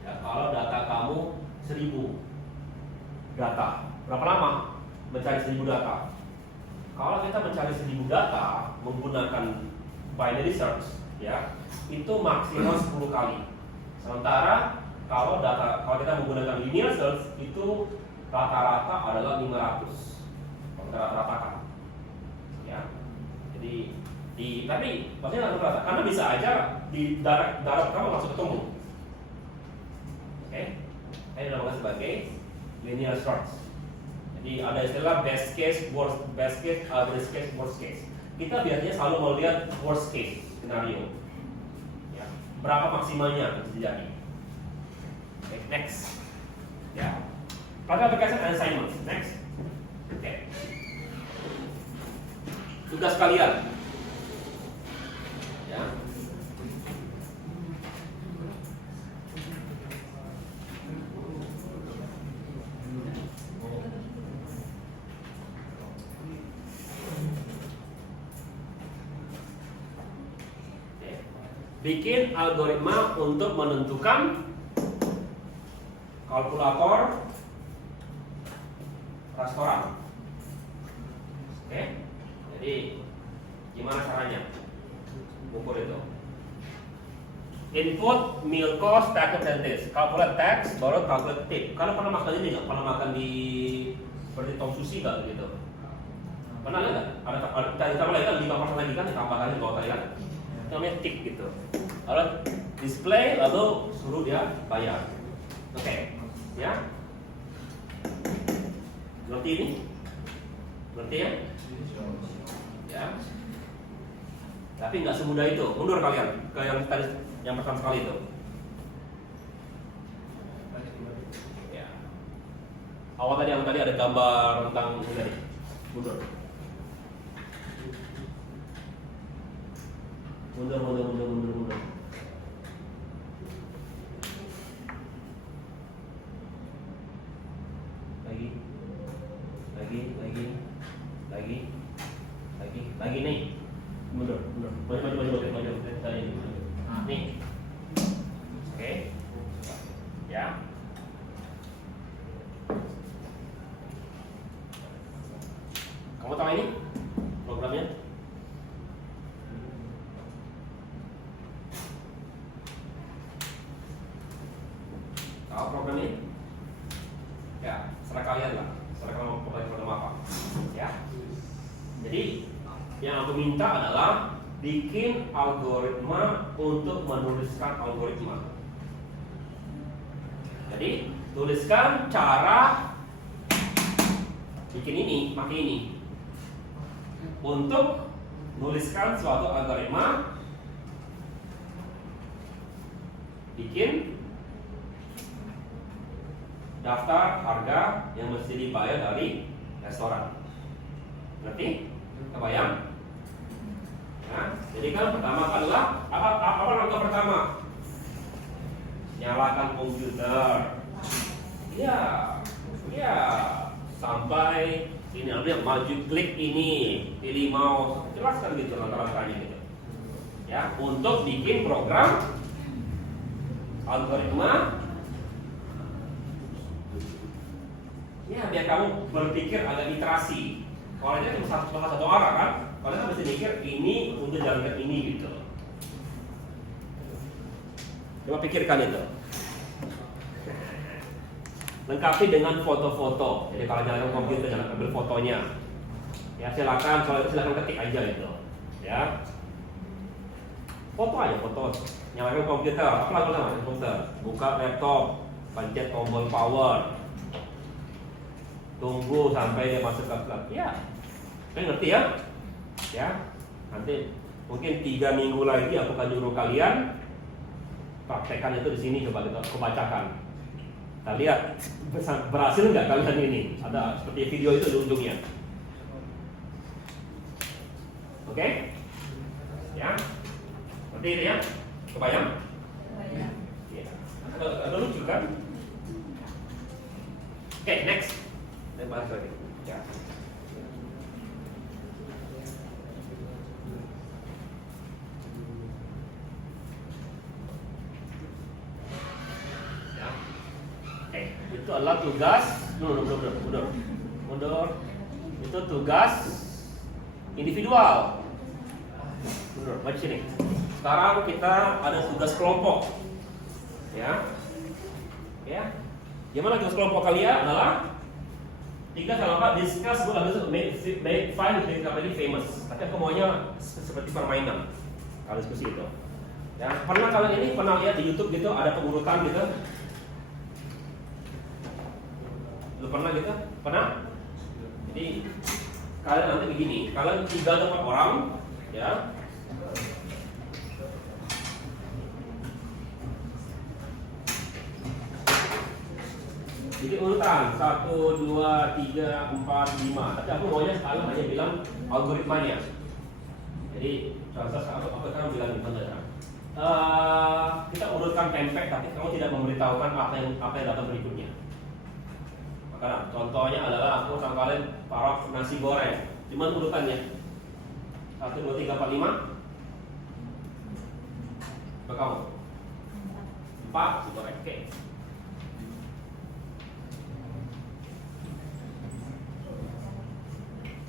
Ya, kalau data kamu 1000 data, berapa lama mencari 1000 data? Kalau kita mencari 1000 data menggunakan binary search, ya, itu maksimal 10 kali. Sementara kalau kita menggunakan linear search itu rata-rata adalah 500. Kita rata-ratakan. Ya. Jadi tapi maksudnya rata-rata karena bisa aja di darat kamu langsung ketemu. Oke. Ini dinamakan sebagai linear search. Jadi ada istilah best case, average case, worst case. Kita biasanya selalu melihat worst case scenario. Ya, berapa maksimalnya bisa jadi. Okay, next. Ya. Practical application and assignments. Next. Oke. Tugas kalian. Ya. Bikin algoritma untuk menentukan kalkulator restoran. Oke, jadi gimana caranya ukur itu? Input meal cost, tax percentage, calculate tax, baru calculate tip. Kalau pernah makan ini nggak? Pernah makan di seperti Tom Sushi nggak gitu? Pernah nggak? Ada ditambah lagi kan 5% lagi kan ditambahkan di bawah tadi kan? Itu namanya tip gitu. Lalu display lalu suruh dia bayar. Oke, ya. Ngerti ini? Ngerti ya? Ya. Tapi nggak semudah itu. Mundur kalian ke yang tadi, yang pertama sekali itu. Ya. Awal tadi yang tadi ada gambar tentang ini. Mundur. Mundur. Lagi nih. Mundur. Maju. Nih. Oke. Ya. Kamu tahu ini programnya? Tahu program ini? Ya, serah kalian lah. Serah kalian mau program apa. Ya. Jadi yang aku minta adalah bikin algoritma untuk menuliskan algoritma. Jadi tuliskan cara bikin ini, pakai ini untuk menuliskan suatu algoritma bikin daftar harga yang mesti dibayar dari restoran. Ngerti? Kebayang? Nah, jadi kan pertama adalah apa langkah pertama? Nyalakan komputer. Ya, sampai ini ada maju klik ini, pilih mouse, jelaskan gitu langkah-langkahnya gitu. Ya, untuk bikin program algoritma. Ya, biar kamu berpikir agak literasi. Kalau ini cuma satu arah kan, kalian kan mesti mikir ini untuk jalankan ini gitu. Coba pikirkan itu. Lengkapi dengan foto-foto. Jadi kalau jalan komputer jangan ambil fotonya. Ya silakan, kalau itu silakan ketik aja itu. Ya. Foto aja, foto. Nyalakan komputer. Apa lagi namanya komputer? Buka laptop, pencet tombol power. Tunggu sampai dia masuk ke klub. Ya, kalian ngerti ya? Ya, nanti mungkin 3 minggu lagi aku akan nyuruh kalian praktekkan itu di sini. Coba aku bacakan. Kita lihat berhasil nggak kalian ini? Ada seperti video itu di ujungnya. Oke? Ya, seperti ini ya. Kebayang? Ya. Ada lucu kan? Oke, next. Dan balik lagi. Ya. Ya. Itu adalah tugas. Mundur. Itu tugas individual. Mundur, maju sini. Sekarang kita ada tugas kelompok. Ya. Gimana tugas kelompok kalian adalah 3 sama 4 discuss what to make file with company famous. Tapi aku maunya seperti permainan. Kalau diskusi itu. Ya, pernah kalian ini pernah lihat di YouTube gitu ada pengurutan gitu? Lu pernah gitu? Pernah? Jadi kalian nanti begini, kalian 3 atau 4 orang, ya. Jadi urutan 1, 2, 3, 4, 5. Tapi aku maunya sekarang hanya bilang algoritmanya. Jadi contoh aku kan bilang contohnya. Kita urutkan pempek, tapi kamu tidak memberitahukan apa yang datang berikutnya. Maka contohnya adalah aku sama kalian parok nasi goreng. Cuman urutannya 1, 2, 3, 4, 5. Kamu 4 nasi goreng. Oke.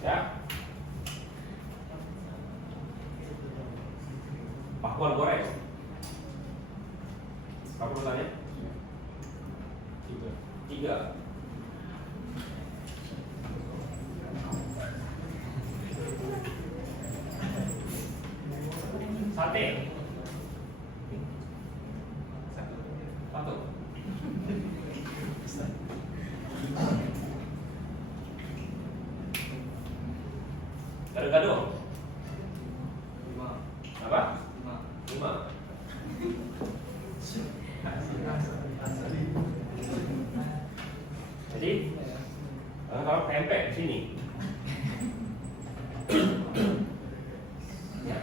Ya. Bakwan goreng. Apa urutannya? 3. Sate. 1. Gado-gado. 5. Apa? 5. 5. Jadi kalau pempek di sini. Ya,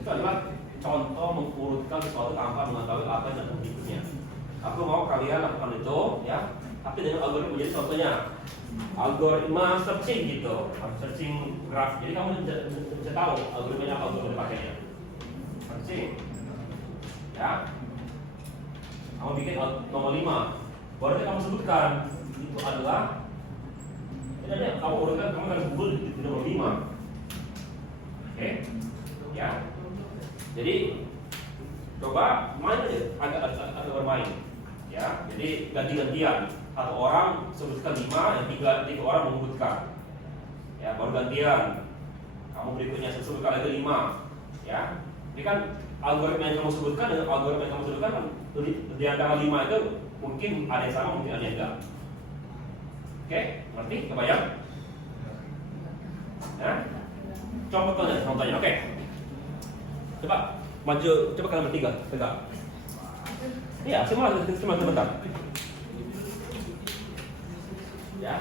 itu adalah contoh mengurutkan sesuatu tanpa mengetahui apa yang berikutnya. Aku mau kalian lakukan itu, ya. Tapi dengan algoritma menjadi contohnya. Algoritma searching gitu, searching graph. Jadi kamu bisa tahu algoritmanya apa untuk dipakainya. Searching, ya. Kamu bikin nomor 5. Baru kamu sebutkan itu adalah. Jadi kamu urutkan, kamu akan Google di nomor 5. Oke, ya. Jadi coba main aja, agak bermain, ya. Jadi ganti-gantian. Satu orang sebutkan 5, yang tiga orang menyebutkan. Ya, baru gantian. Kamu berikutnya sebutkan lagi 5, ya. Ini kan algoritma yang kamu sebutkan dengan algoritma yang kamu sebutkan kan di antara 5 itu mungkin ada yang sama, mungkin ada yang enggak. Oke, ngerti? Kebayang? Ya? Contohnya. Oke. Coba maju, coba kalian bertiga, tegak. Iya, semua sebentar. Ya.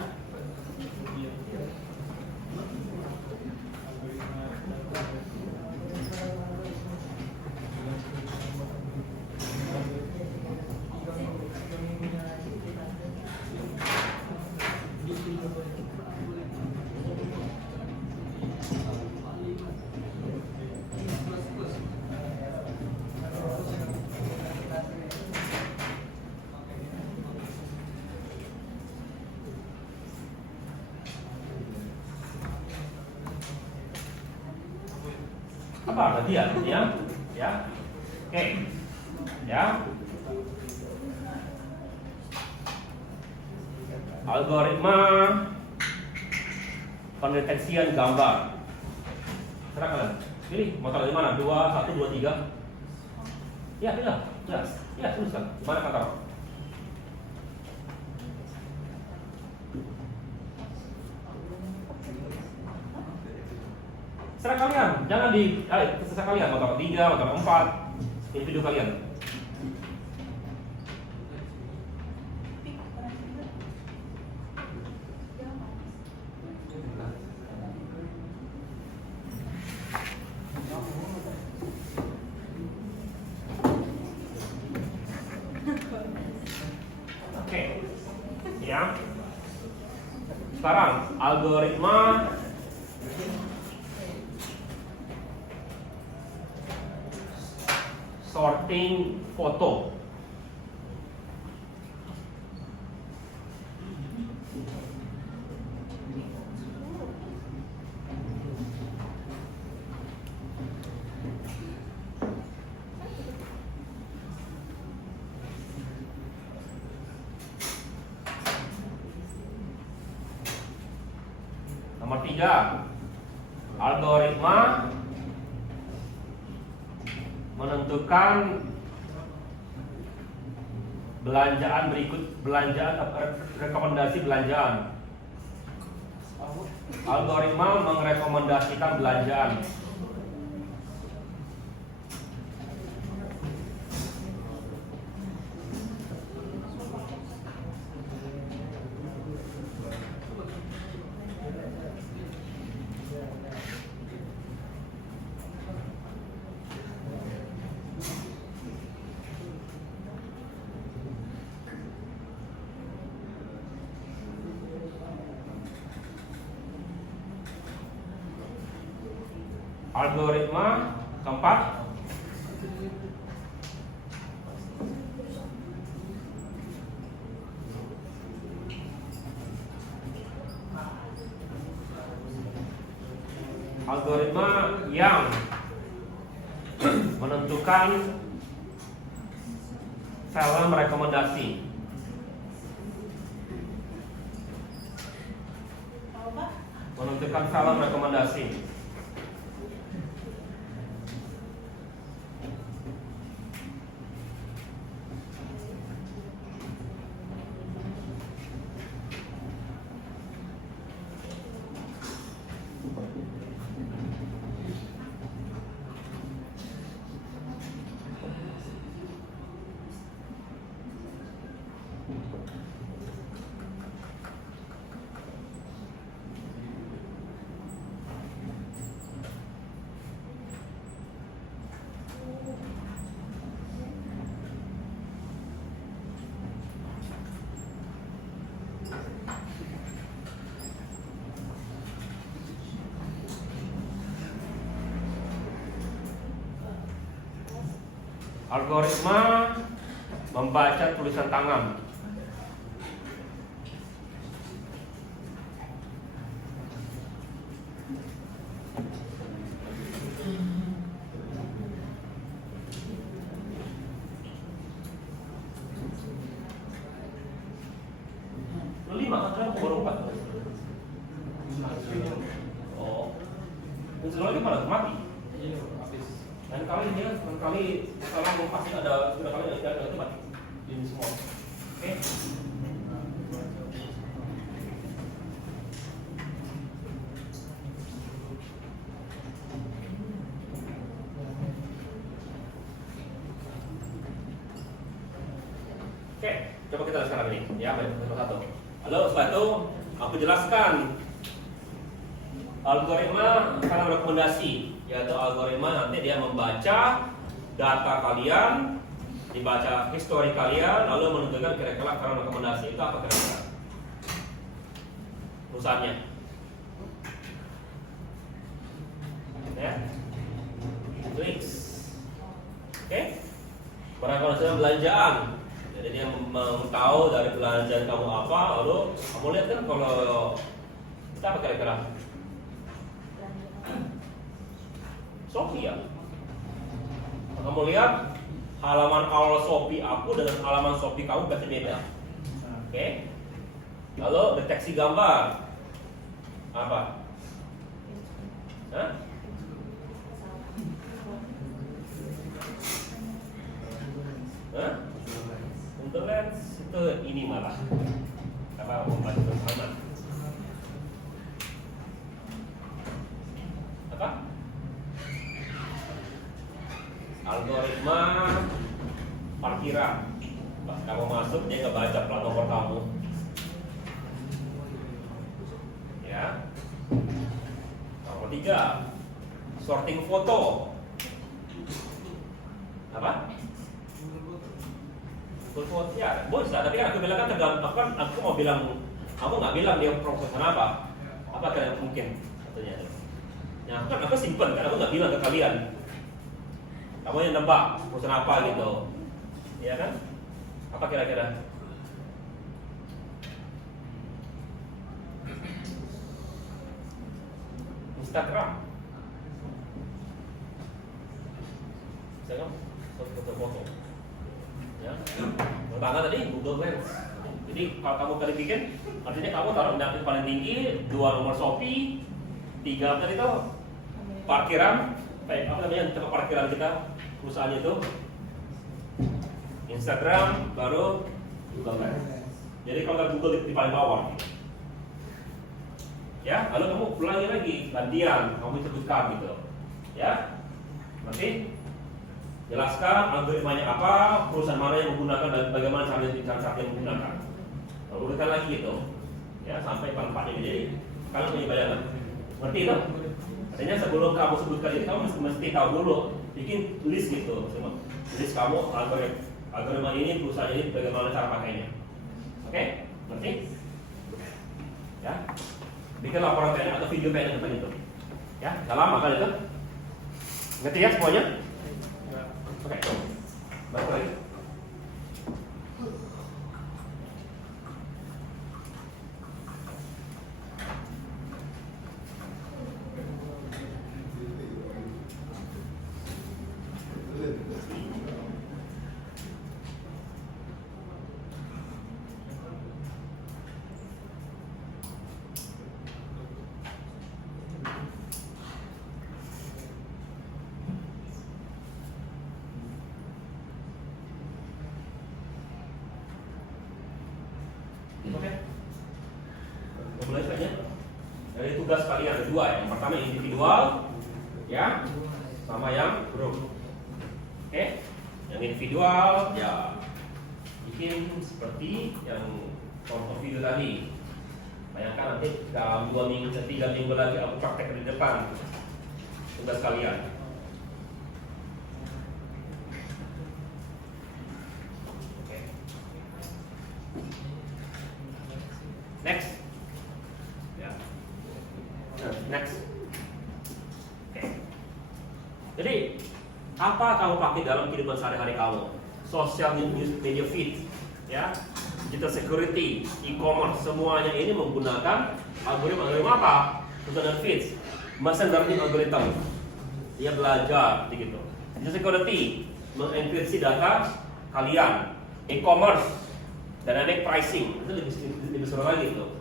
Apa tadi ya? Ya. Oke. Ya. Algoritma pendeteksian gambar. Serah kalian. Pilih mau taruh di mana? 2, 1, 2, 3. Ya, pilih. Jelas. Ya, tuliskan. Di mana kata? Serah kalian, jangan terserah kalian mau taruh 3, mau taruh 4. Individu kalian. Oke. Ya. Sekarang algoritma sorting foto. Nomor 3, algoritma menentukan rekomendasi belanjaan. Algoritma merekomendasikan belanjaan. Algoritma keempat. Algoritma yang menentukan film rekomendasi. Menentukan film rekomendasi. Algoritma membaca tulisan tangan. Lu 5 kan baru 4. Oh. Unsur lagi pada mati. Iya, habis. Lain kali kalau pasti ada sudah kali ada itu mati ini semua. Oke. Oke, coba kita lihat sekarang ini. Ya, baik, satu. Lalu setelah itu aku jelaskan algoritma film rekomendasi, yaitu algoritma nanti dia membaca data kalian, dibaca histori kalian, lalu menentukan kira-kira film rekomendasi itu apa kira-kira perusahaannya. Ya, Twix. Oke, rekomendasi belanjaan. Jadi dia mau tahu dari belanjaan kamu apa, lalu kamu lihat kan kalau kita apa kira-kira Shopee ya. Kamu lihat halaman awal Shopee aku dengan halaman Shopee kamu pasti beda. Oke. Lalu deteksi gambar apa? Hah? Hah? Untuk lens itu ini malah apa membantu bersama. Apa? Algoritma parkiran. Pas kamu masuk dia ngebaca plat nomor kamu. Ya. Nomor 3, sorting foto. Apa? Foto ya, bisa. Tapi kan aku bilang kan tergantung. Kan aku mau bilang, kamu nggak bilang dia profesional apa? Apa kira mungkin? Katanya. Ya, aku simpen kan, aku nggak bilang ke kalian. Kamu yang nebak perusahaan apa gitu, ya kan? Apa kira-kira? Instagram, Instagram, foto-foto, ya. Pertama tadi Google Lens. Jadi kalau kamu kali bikin, artinya kamu taruh data paling tinggi, 2 nomor Shopee, 3 tadi itu parkiran, apa namanya tempat parkiran kita perusahaan itu, Instagram, baru Google Lens. Jadi kalau Google di paling bawah, ya. Lalu kamu ulangi lagi gantian, kamu sebutkan gitu, ya. Nanti jelaskan algoritmanya apa, perusahaan mana yang menggunakan dan bagaimana cara yang menggunakan. Lalu urutkan lagi gitu, ya sampai pada 4 ini. Jadi kalian punya bayangan, ngerti itu? Artinya sebelum kamu sebutkan ini, kamu mesti tahu dulu, bikin list gitu, list kamu algoritma ini, perusahaan ini, bagaimana cara pakainya. Oke, ngerti? Ya, bikin laporan pendek atau video pendek tentang itu. Ya, gak lama kan itu? Ngerti ya semuanya? Ya. Oke, balik lagi. Oke. Mulai saja. Dari tugas kalian ada dua ya. Yang pertama individual, ya, sama yang grup. Oke. Yang individual ya bikin seperti yang contoh video tadi. Bayangkan nanti dalam 2 minggu, 3 minggu lagi aku praktek di depan tugas kalian. Next. Ya. Next. Oke. Jadi, apa kamu pakai dalam kehidupan sehari-hari kamu? Social media feed, ya, digital security, e-commerce, semuanya ini menggunakan algoritma apa? Social feeds, machine learning algorithm. Dia belajar, begitu. Digital security, mengenkripsi data kalian. E-commerce, dynamic pricing, itu lebih seru lagi tuh.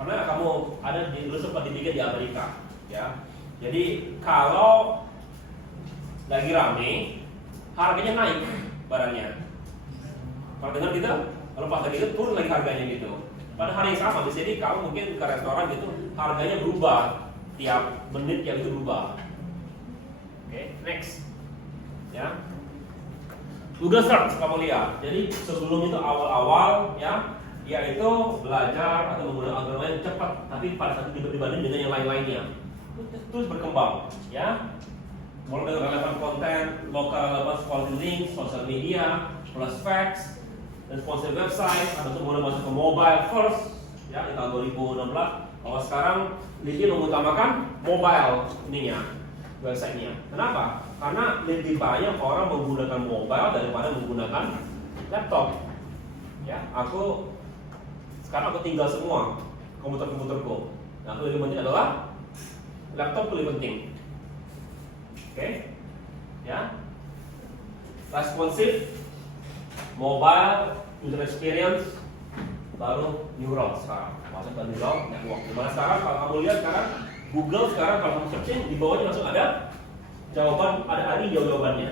Karena kamu ada dulu sempat dibikin di Amerika, ya. Jadi kalau lagi rame, harganya naik barangnya. Kalau dengar gitu, kalau pas lagi itu turun lagi harganya gitu. Pada hari yang sama, jadi kalau mungkin ke restoran gitu, harganya berubah tiap menit yang itu berubah. Oke, next, ya. Google search kamu lihat. Jadi sebelum itu awal-awal ya, dia itu belajar atau menggunakan algoritma yang cepat, tapi pada saat itu dibanding dengan yang lain-lainnya terus berkembang, ya. Mulai dari relevan konten, lokal relevance quality link, social media, plus facts, responsive website, atau kemudian masuk ke mobile first, ya di tahun 2016. Kalau sekarang LinkedIn mengutamakan mobile ininya, websitenya. Kenapa? Karena lebih banyak orang menggunakan mobile daripada menggunakan laptop. Ya, sekarang aku tinggal semua komputerku. Nah, aku lebih penting adalah laptop lebih penting. Oke, ya. Responsive, mobile, user experience, baru neural sekarang. Masuk ke neural network. Dimana sekarang kalau kamu lihat sekarang Google sekarang kalau kamu searching di bawahnya langsung ada jawaban, ada jawabannya.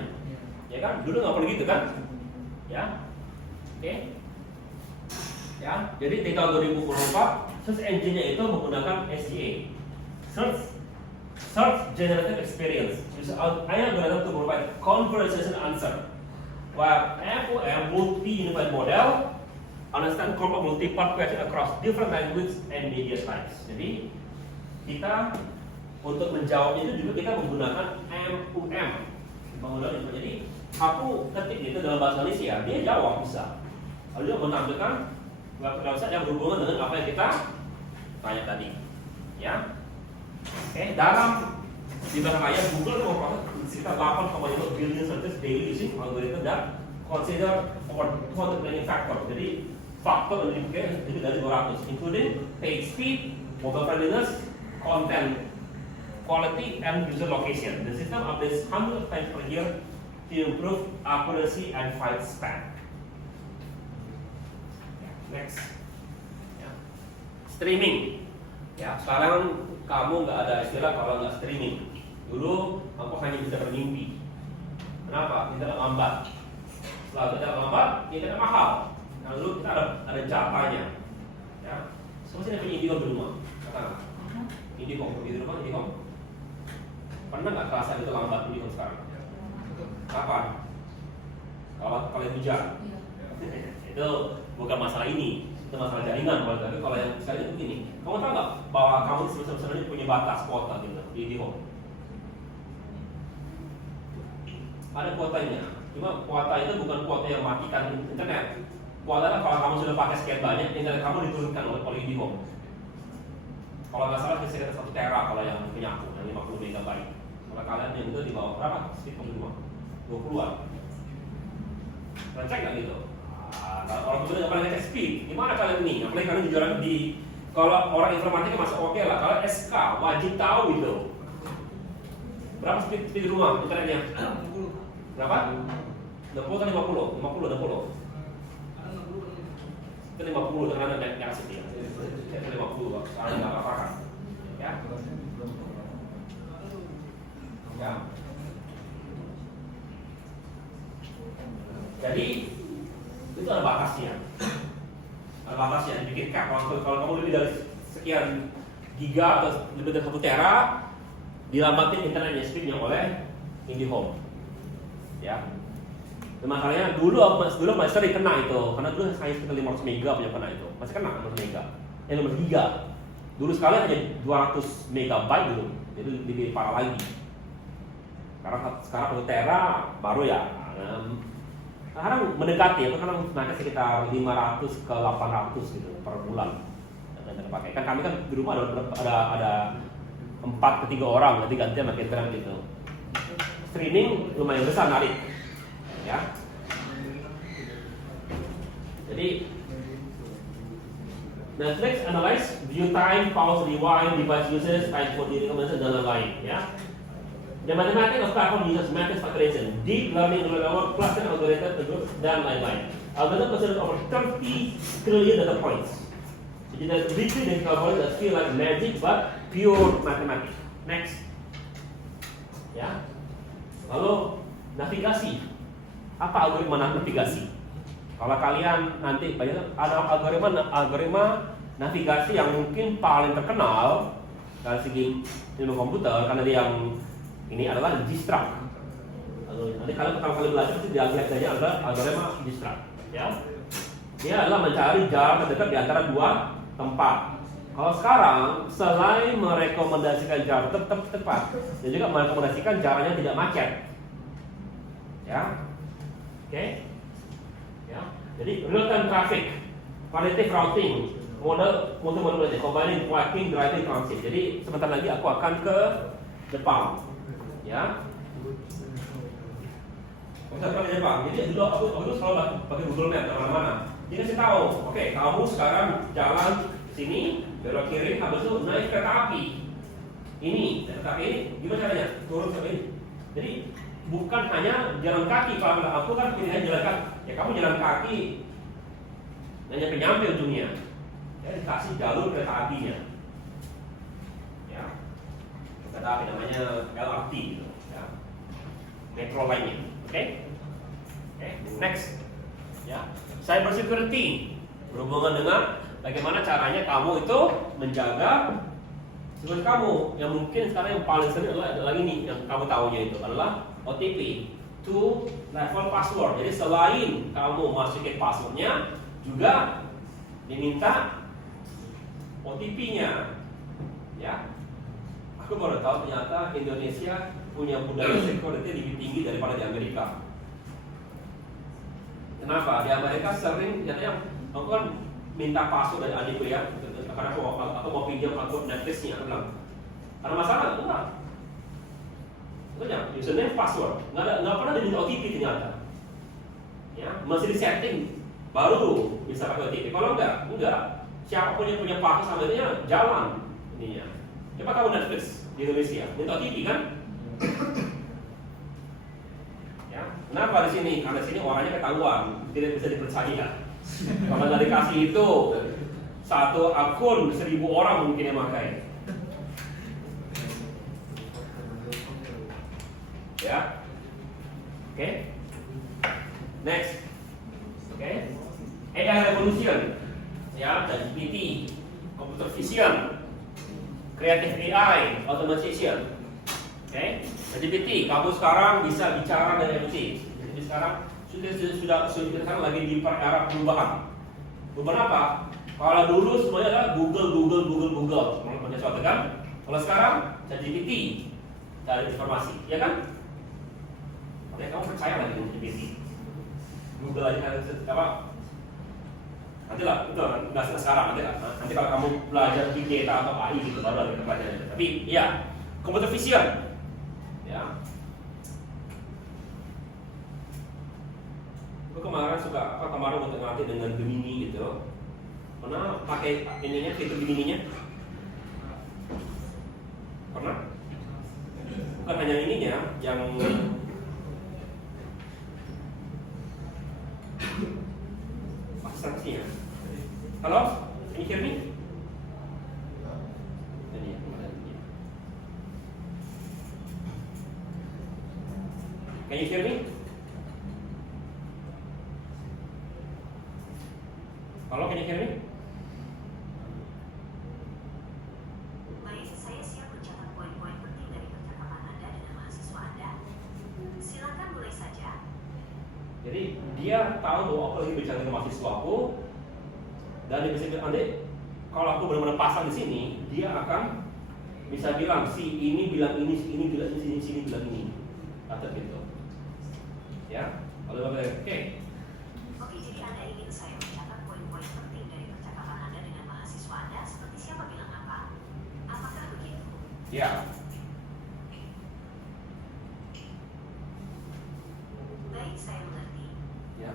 Ya kan? Dulu nggak perlu gitu kan? Ya. Oke. Ya. Jadi di tahun 2024 search engine-nya itu menggunakan SGA. Search Generative Experience. I am going to provide conversation answer. While FOM multi-unified model understand complex multi-part question across different language and media types. Jadi kita untuk menjawabnya itu juga kita menggunakan MUM. Jadi aku ketik itu dalam bahasa Indonesia, dia jawab bisa. Lalu dia menampilkan website yang berhubungan dengan apa yang kita tanya tadi. Ya. Oke, dalam di belakang layar Google itu memproses sekitar 8,5 billion searches daily using algorithm dan consider over 200 many factor. Jadi faktor yang lebih dari 200, including page speed, mobile friendliness, content quality, and user location. The system updates hundreds of times per year to improve accuracy and file span. Next, ya. Streaming. Ya, sekarang kamu nggak ada istilah kalau nggak streaming. Dulu aku hanya bisa bermimpi. Kenapa? Internet lambat. Setelah internet lambat, internet mahal. Nah, dulu kita ada jatahnya. Ya, semuanya punya Indihome di rumah. Katakan, Indihome di rumah, Indihome. Pernah nggak terasa itu lambat Indihome sekarang? Kapan? Kalau hujan. Itu bukan masalah ini. Itu masalah jaringan, tapi kalau yang sekarang itu begini, kamu tahu nggak bahwa kamu sebenarnya punya batas kuota gitu di IndiHome? Ada kuotanya, cuma kuota itu bukan kuota yang matikan internet. Kuotanya kalau kamu sudah pakai sekian banyak, internet kamu diturunkan oleh IndiHome. Kalau nggak salah sekitar 1 tera kalau yang punya aku, yang 50 MB. Kalau Kalau kalian yang itu di bawah berapa? Speed kamu semua? 20-an. Kalian cek nggak gitu? Kalau orang tua nggak pernah ngecek speed, gimana kalian nih? Apalagi kalian di jalan di kalau orang informatika masih oke lah. Kalau SK wajib tahu itu. Berapa speed rumah internetnya? Berapa? 60 kan 50? 50, 60. Itu 50 karena ada yang asli ya. Itu 50, soalnya nggak apa-apa kan. Ya. Ya. Jadi itu ada batasnya. Ada batasnya dibikin cap. Kalau kamu lebih dari sekian giga atau lebih dari 1 tera, dilambatin internetnya speednya oleh IndiHome. Ya. Makanya dulu masih sering kena itu, karena dulu hanya sekitar 500 mega punya kena itu, masih kena 500 mega, 500 giga. Dulu sekali hanya 200 megabyte dulu, jadi lebih parah lagi. Sekarang 1 tera baru ya. Sekarang mendekati ya, karena naiknya sekitar 500 ke 800 gitu per bulan yang kita pakai. Kan kami kan di rumah ada 4 ke 3 orang, jadi gantian pakai internet gitu. Streaming lumayan besar narik. Ya. Jadi Netflix analyze view time, pause, rewind, device usage, time for the recommendation dan lain-lain. Ya. The mathematics of platform uses matrix factorization, deep learning neural cluster algorithm, dan lain-lain. Algorithm considers over 30 trillion data points. Jadi there's weekly data points that feel like magic but pure mathematics. Next. Ya. Lalu navigasi. Apa algoritma navigasi? Kalau kalian nanti banyak ada algoritma navigasi yang mungkin paling terkenal dari segi ilmu komputer karena dia yang ini adalah Dijkstra. Nanti kalian pertama kali belajar pasti diajarnya adalah algoritma Dijkstra. Ya, dia adalah mencari jarak terdekat di antara 2 tempat. Kalau sekarang selain merekomendasikan jarak tepat, dia juga merekomendasikan jaraknya tidak macet. Ya. Oke, ya. Jadi real time traffic, predictive routing, multimodal combining parking, driving, transit. Jadi sebentar lagi aku akan ke Jepang, ya. Saya ke Jepang. Jadi dulu aku selalu pakai Google Map kemana-mana. Dia kasih tahu, oke, kamu sekarang jalan sini, belok kiri, habis itu naik kereta api. Ini kereta api ini, gimana caranya? Turun ke ini. Jadi bukan hanya jalan kaki, kalau aku kan pilihan jalan kaki. Ya kamu jalan kaki, hanya penyampai ujungnya. Ya dikasih jalur kereta apinya. Ya, kereta api namanya LRT, gitu. Ya. Metro lainnya. Oke? Next. Ya, cyber security berhubungan dengan bagaimana caranya kamu itu menjaga security kamu. Yang mungkin sekarang yang paling sering adalah ini yang kamu tahunya itu adalah OTP, 2 level password. Jadi selain kamu masukin passwordnya, juga diminta OTP-nya. Ya, aku baru tahu ternyata Indonesia punya budaya security lebih tinggi daripada di Amerika. Kenapa? Di Amerika sering katanya aku kan minta password dari adikku ya, karena aku mau pinjam akun Netflix-nya, aku bilang. Karena masalah enggak. Makanya username password nggak pernah diminta OTP ternyata. Ya, masih di setting baru bisa pakai OTP. Kalau enggak, siapapun yang punya password sama itu jalan ininya. Coba kamu Netflix di Indonesia, minta OTP kan? Ya, kenapa di sini? Karena di sini orangnya ketahuan, tidak bisa dipercaya. Kalau nggak dikasih itu, satu akun 1000 orang mungkin yang pakai. Ya, oke. Next, oke. AI revolution, ya, dan GPT, computer vision, creative AI, automation. Oke, GPT, kamu sekarang bisa bicara dengan MC. Jadi sekarang sudah lagi di era perubahan. Perubahan apa? Kalau dulu semuanya adalah Google. Punya suatu kan? Kalau sekarang ChatGPT cari informasi, ya kan? Ya, kamu percaya lagi dengan GPT? Google aja apa? Nanti lah, itu nggak sekarang nanti kalau kamu belajar big data atau AI gitu baru ada pelajarannya. Tapi ya, computer vision, ya Gemini gitu. Pernah pakai ininya, fitur Gemini-nya? Pernah? Bukan hanya ininya, yang abstraksinya. Halo? Can you hear me? Ini ya, mana ini? Can you hear me? Halo, can you hear me? Baik, saya siap mencatat poin-poin penting dari percakapan Anda dengan mahasiswa Anda. Silakan mulai saja. Jadi dia tahu bahwa aku lagi bicara dengan mahasiswaku, dan dia bisa bilang, nanti kalau aku benar-benar pasang di sini, dia akan bisa bilang si ini bilang ini, si ini bilang ini, si ini bilang ini, atau gitu. Ya, kalau bapak, oke. Oke, jadi Anda ingin saya mencatat poin-poin penting dari percakapan Anda dengan mahasiswa Anda seperti siapa bilang apa? Apakah begitu? Ya, Baik, saya mengerti. ya.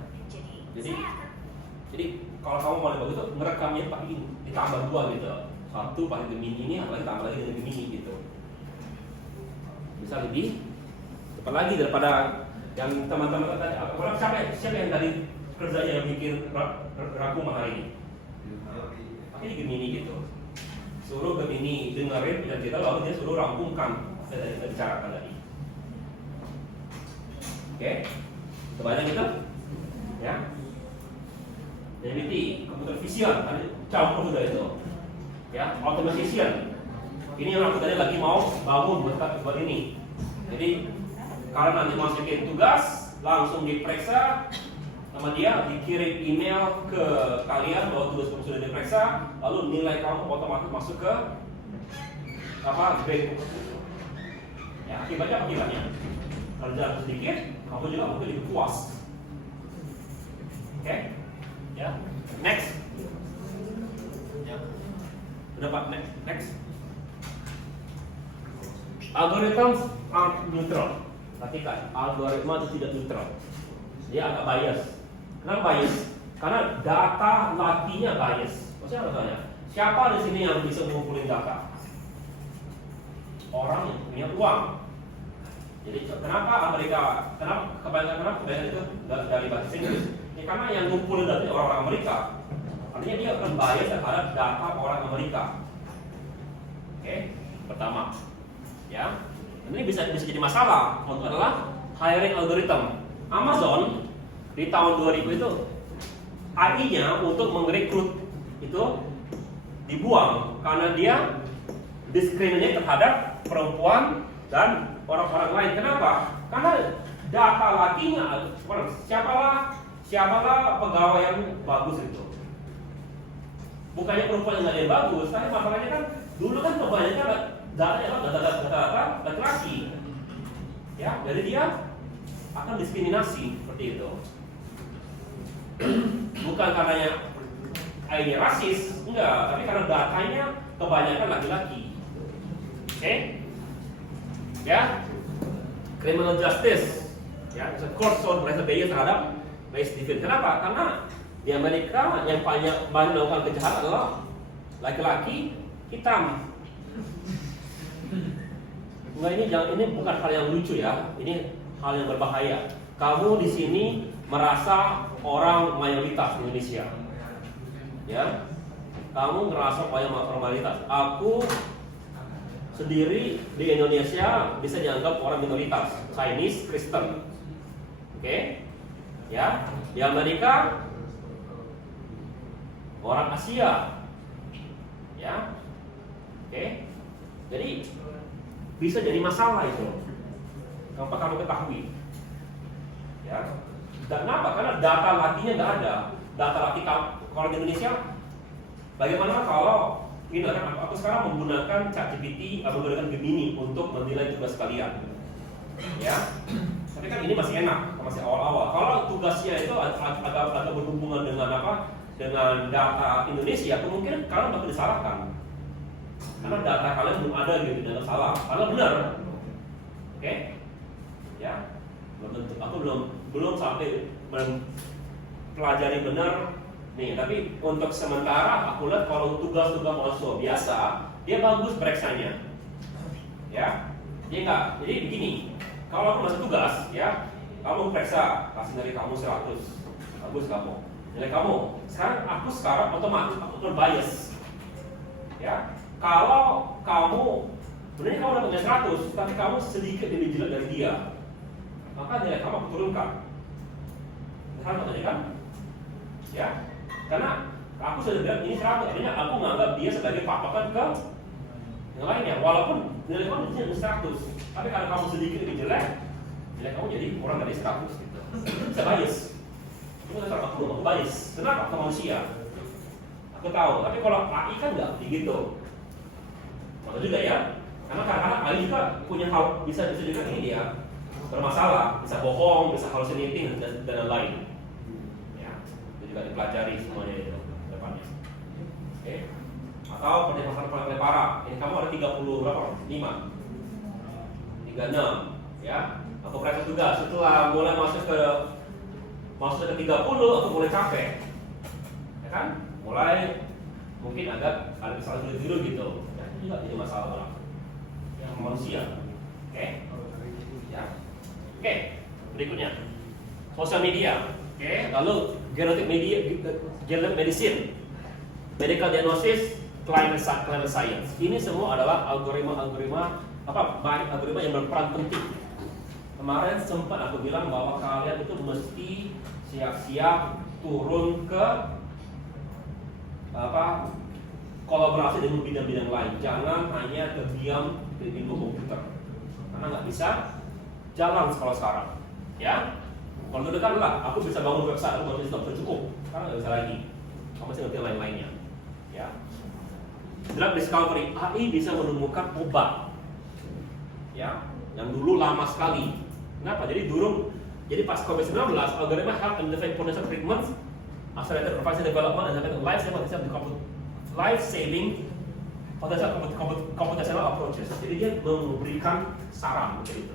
Jadi saya akan Jadi kalau kamu mau bagus itu ngerekamnya pakai ini, ditambah 2 gitu. Satu pakai Gemini ini, apalagi tambah lagi dengan Gemini gitu. Bisa lebih cepat lagi daripada yang teman-teman tadi. Orang siapa yang tadi kerjanya yang bikin rangkuman hari ini? Pakai Gemini gitu. Suruh Gemini dengerin dan kita lalu dia suruh rangkumkan apa yang kita bicarakan tadi. Oke, kebanyakan gitu, ya. DBT, computer vision, campur sudah itu, ya, automation. Ini yang aku tadi lagi mau bangun buat ini. Jadi kalau nanti masukin tugas, langsung diperiksa sama dia, dikirim email ke kalian bahwa tugas kamu sudah diperiksa, lalu nilai kamu otomatis masuk ke grade. Ya, akibatnya kerjaan sedikit, kamu juga mungkin lebih puas. Oke? Ya, next. Ya, udah Pak, next. Algorithms are neutral. Perhatikan, algoritma itu tidak neutral. Dia agak bias. Kenapa bias? Karena data lakinya bias. Maksudnya apa tanya? Siapa di sini yang bisa mengumpulin data? Orang yang punya uang. Jadi kenapa kebanyakan itu dari bahasa Inggris? Ya, karena yang ngumpulin data orang-orang Amerika. Artinya dia akan bias terhadap data orang Amerika. Oke, pertama. Ya, ini bisa jadi masalah. Contoh adalah hiring algorithm. Amazon di tahun 2000 itu AI-nya untuk merekrut itu dibuang karena dia diskriminasi terhadap perempuan dan orang-orang lain. Kenapa? Karena data lakinya siapalah pegawai yang bagus itu. Bukannya perempuan yang nggak ada yang bagus, tapi masalahnya kan dulu kan kebanyakan data laki-laki. Ya, jadi dia akan diskriminasi seperti itu. Bukan karena AI-nya rasis, enggak, tapi karena datanya kebanyakan laki-laki. Oke? Ya, criminal justice, ya, it's a court of bias terhadap race difference. Kenapa? Karena di Amerika yang banyak melakukan kejahatan adalah laki-laki hitam. Enggak, ini bukan hal yang lucu ya, ini hal yang berbahaya. Kamu di sini merasa orang mayoritas di Indonesia, ya, kamu ngerasa orang mayoritas. Aku sendiri di Indonesia bisa dianggap orang minoritas, Chinese, Kristen, oke? Ya, di Amerika orang Asia, ya, oke? Jadi bisa jadi masalah itu. Tanpa kamu ketahui, ya. Kenapa? Karena data lakinya nggak ada. Data laki kalau di Indonesia, bagaimana kalau ini kan aku sekarang menggunakan ChatGPT, menggunakan Gemini untuk menilai tugas kalian, ya. Tapi kan ini masih enak, masih awal-awal. Kalau tugasnya itu agak berhubungan dengan dengan data Indonesia, kemungkinan kalian bakal disalahkan. Karena data kalian belum ada gitu, dan salah. Karena benar, oke? Ya, belum tentu. Aku belum sampai mempelajari benar Nih, tapi untuk sementara aku lihat kalau tugas-tugas mahasiswa biasa, dia bagus pereksanya. Ya, dia enggak. Jadi begini, kalau aku masih tugas, ya, kamu periksa, kasih nilai kamu 100, bagus kamu. Nilai kamu. Sekarang otomatis aku terbias. Ya, kalau kamu sebenarnya kamu dapat nilai 100, tapi kamu sedikit lebih jelek dari dia, maka nilai kamu aku turunkan. Paham maksudnya kan? Ya, karena aku sudah bilang ini 100, artinya aku menganggap dia sebagai patokan ke yang lainnya. Walaupun nilai kamu jadi 100, tapi kalau kamu sedikit lebih jelek, nilai kamu jadi kurang dari 100 gitu. Bisa bias. Itu kan aku bias. Kenapa? Ke manusia. Aku tahu, tapi kalau AI kan nggak begitu. Maksud juga ya, karena kadang-kadang AI juga punya hal bisa juga ini dia bermasalah, bisa bohong, bisa hallucinating dan lain-lain. Ya, itu juga dipelajari semuanya itu depannya. Oke. Atau permasalahan paling parah. Ini kamu ada 30 berapa? 5, 36. Ya, aku periksa juga. Setelah mulai masuk ke 30, aku mulai capek. Ya kan? Mulai mungkin agak ada kesalahan tidur gitu. Ya, itu juga jadi masalah yang manusia. Oke? Ya. Oke, berikutnya sosial media. Oke, lalu genetic medicine, medical diagnosis, climate science. Ini semua adalah algoritma yang berperan penting. Kemarin sempat aku bilang bahwa kalian itu mesti siap-siap turun ke kolaborasi dengan bidang-bidang lain. Jangan hanya terdiam di ilmu komputer, karena nggak bisa jalan sekarang. Ya, kalau dekat lah, aku bisa bangun website, aku bangun sistem cukup, karena nggak bisa lagi. Kamu masih ngerti lain-lainnya. Ya, drug discovery, AI bisa menemukan obat. Ya, yang dulu lama sekali. Kenapa? Jadi pas COVID-19, algoritma help identify potential treatments, accelerated vaccine development, and life-saving computational approaches. Jadi dia memberikan saran begitu.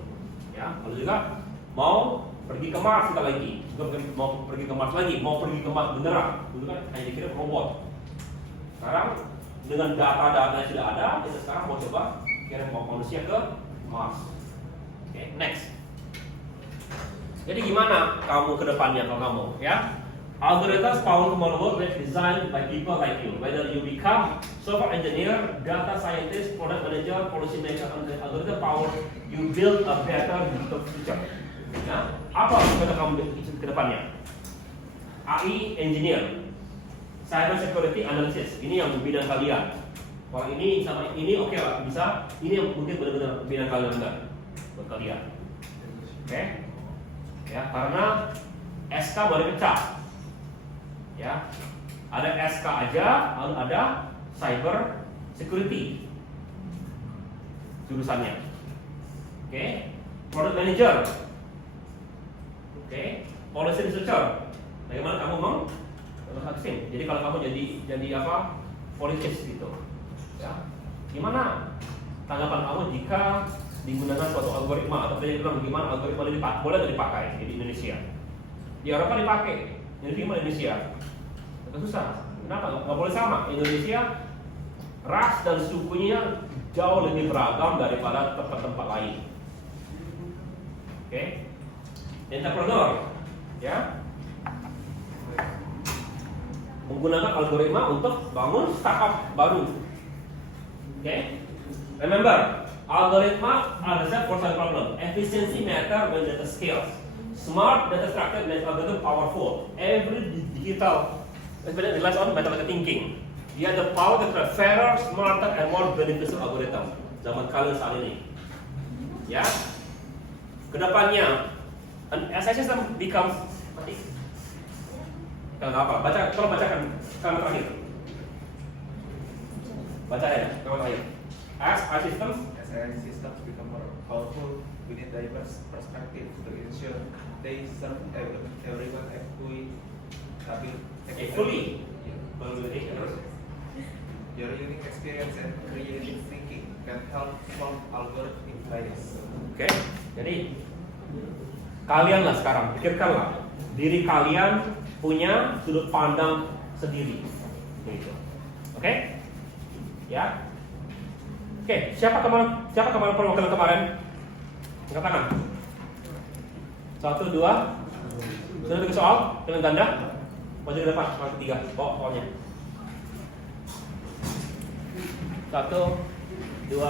Ya, kalau juga mau pergi ke Mars kita lagi, mau pergi ke Mars beneran. Dulu kan hanya dikira robot. Sekarang dengan data-data yang sudah ada, kita sekarang mau coba kirim manusia ke Mars. Oke, next. Jadi gimana kamu ke depannya kalau kamu, ya? Algorithms power tomorrow work designed by people like you. Whether you become software engineer, data scientist, product manager, policy maker, and algorithm power, you build a better future. Nah, apa kata kamu ke depannya? AI engineer, cyber security analysis. Ini yang bidang kalian. Kalau ini sama ini oke lah, bisa. Ini yang mungkin benar-benar bidang kalian enggak buat kalian. Oke? Ya, karena SK boleh pecah. Ya, ada SK aja, lalu ada cyber security jurusannya. Oke, product manager. Oke, policy researcher. Bagaimana kamu menghakim? Jadi kalau kamu jadi apa? Politis gitu. Ya, gimana tanggapan kamu jika digunakan suatu algoritma atau saya bilang bagaimana algoritma ini boleh dipakai di Indonesia? Di Eropa dipakai, jadi gimana Indonesia? Itu susah. Kenapa? Nggak boleh sama. Indonesia ras dan sukunya jauh lebih beragam daripada tempat-tempat lain. Oke? Entrepreneur, ya, menggunakan algoritma untuk bangun startup baru. Oke? Remember, algoritma are designed for solving problem. Efficiency matter when data scales. Smart data structure makes algorithm powerful. Every digital relies on mathematical thinking. Dia ada power to create fairer, smarter, and more beneficial algorithm. Zaman kalian saat ini, ya. Kedepannya, as a system becomes apa? Tolong bacakan kalimat terakhir. Baca ya, kalimat terakhir. As systems become more powerful, we need diverse perspective to ensure they serve everyone fully. Your unique experience and creative thinking can help solve algorithmic bias. Oke, jadi kalianlah sekarang pikirkanlah diri kalian punya sudut pandang sendiri. Begitu. Oke? Ya. Oke, siapa kemarin perwakilan kemarin? Angkat tangan. 1, 2. Sudah bikin soal dengan ganda? Maju ke depan, soal ketiga. Bawa soalnya. 1, 2.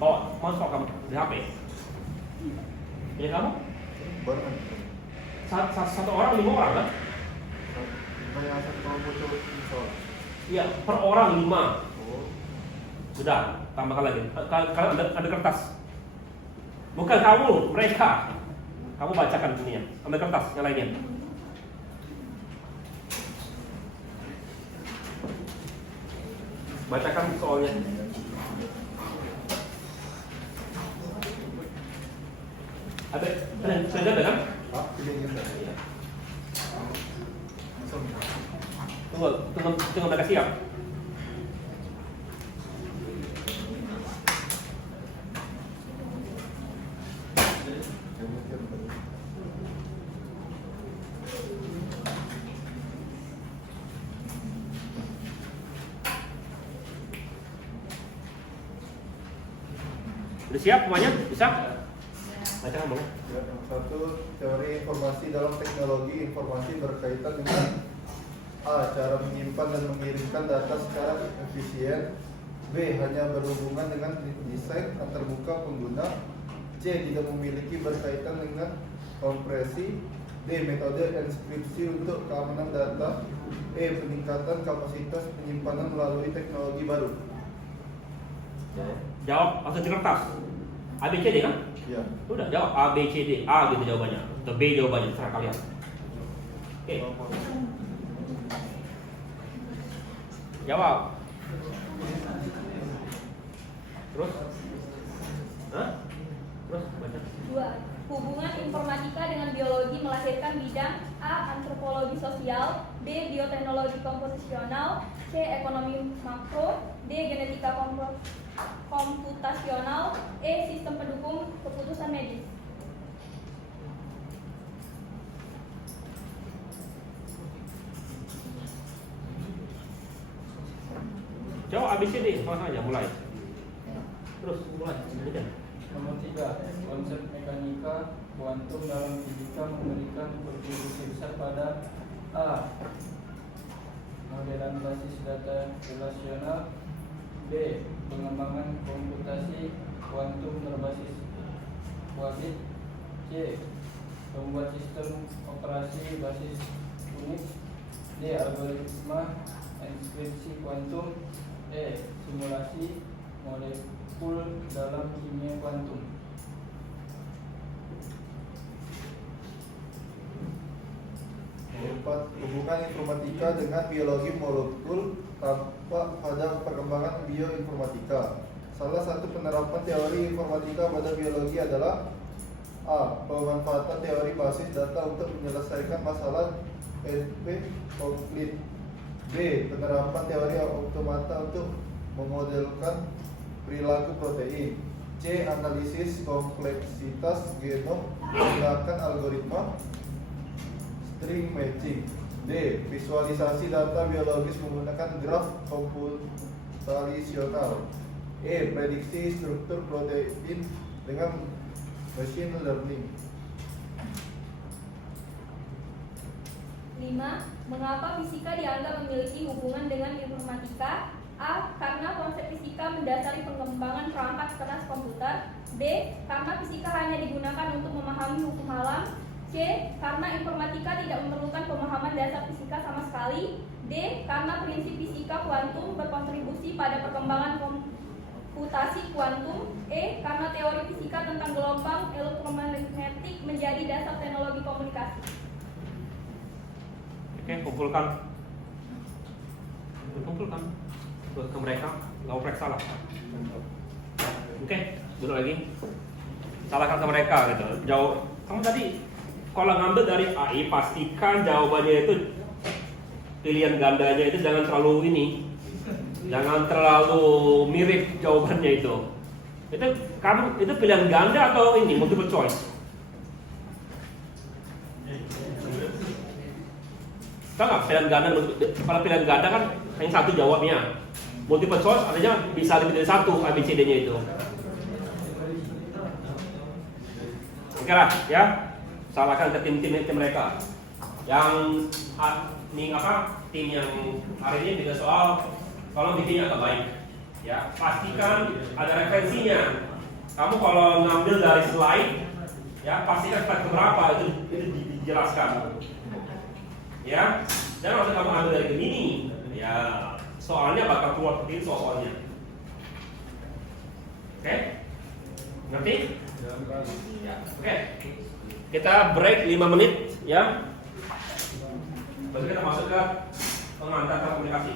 Bawa, mau soal kamu di HP. Ini kamu? Barengan. Satu orang 5 orang kan? Banyak satu kelompok coba soal. Iya, per orang 5. Oh. Sudah, tambahkan lagi. Kalau ada kertas. Bukan kamu, mereka. Kamu bacakan ini ya. Ambil kertas yang lainnya. Bacakan soalnya. Ada, sudah ada kan? Ah, pilih yang mana? Iya. Langsung. Tunggu mereka siap. Udah siap semuanya? Bisa? Bacakan boleh. Ya, yang satu, teori informasi dalam teknologi informasi berkaitan dengan A. Cara menyimpan dan mengirimkan data secara efisien. B. Hanya berhubungan dengan desain antarmuka pengguna. C. Tidak memiliki berkaitan dengan kompresi. D. Metode enkripsi untuk keamanan data. E. Peningkatan kapasitas penyimpanan melalui teknologi baru. Jawab langsung di kertas. A, B, C, D kan? Ya. Udah jawab A, B, C, D. A gitu jawabannya. Atau B jawabannya, terserah kalian. Oke. Jawab. Terus? Hah? Terus baca. 2. Hubungan informatika dengan biologi melahirkan bidang A. Antropologi sosial, B. Bioteknologi komposisional, C. Ekonomi makro, D. Genetika komputasional, E. Sistem pendukung keputusan medis. Jawab A, B, C, D. Langsung aja mulai. Terus mulai. Lanjutkan. Nomor 3, konsep mekanika kuantum dalam fisika memberikan kontribusi besar pada A. Modelan basis data relasional, B. Pengembangan komputasi kuantum berbasis qubit, C. Membuat sistem operasi basis unik, D. Algoritma enkripsi kuantum, E. Simulasi molekul dalam kimia kuantum. Keempat, hubungan informatika dengan biologi molekul tampak pada perkembangan bioinformatika. Salah satu penerapan teori informatika pada biologi adalah A. Pemanfaatan teori basis data untuk menyelesaikan masalah NP konflik. B. Penerapan teori automata untuk memodelkan perilaku protein. C. Analisis kompleksitas genom menggunakan algoritma string matching. D. Visualisasi data biologis menggunakan graf komputasional. E. Prediksi struktur protein dengan machine learning. 5. Mengapa fisika dianggap memiliki hubungan dengan informatika? A. Karena konsep fisika mendasari pengembangan perangkat keras komputer. B. Karena fisika hanya digunakan untuk memahami hukum alam. C. Karena informatika tidak memerlukan pemahaman dasar fisika sama sekali. D. Karena prinsip fisika kuantum berkontribusi pada perkembangan komputasi kuantum. E. Karena teori fisika tentang gelombang elektromagnetik menjadi dasar teknologi komunikasi. Oke, kumpulkan. Terus ke mereka, nggak oprek salah. Oke, dulu lagi. Salahkan ke mereka gitu. Jauh. Kamu tadi kalau ngambil dari AI, pastikan jawabannya itu pilihan gandanya itu jangan terlalu ini, jangan terlalu mirip jawabannya itu. Itu kamu itu pilihan ganda atau ini multiple choice? Tahu nggak pilihan ganda? Kalau pilihan ganda kan hanya satu jawabnya. Multiple choice artinya bisa lebih dari satu ABCD-nya itu. Oke lah, ya. Salahkan ke tim mereka. Yang ini apa? Tim yang hari ini juga soal tolong bikinnya agak baik. Ya, pastikan ada referensinya. Kamu kalau ngambil dari slide, ya pastikan slide keberapa itu dijelaskan. Ya, jangan langsung kamu ambil dari Gemini. Ya, soalnya bakal keluar seperti soalnya. Oke? Ngerti? Ya, oke. Kita break 5 menit, ya. Baru kita masuk ke pengantar komunikasi.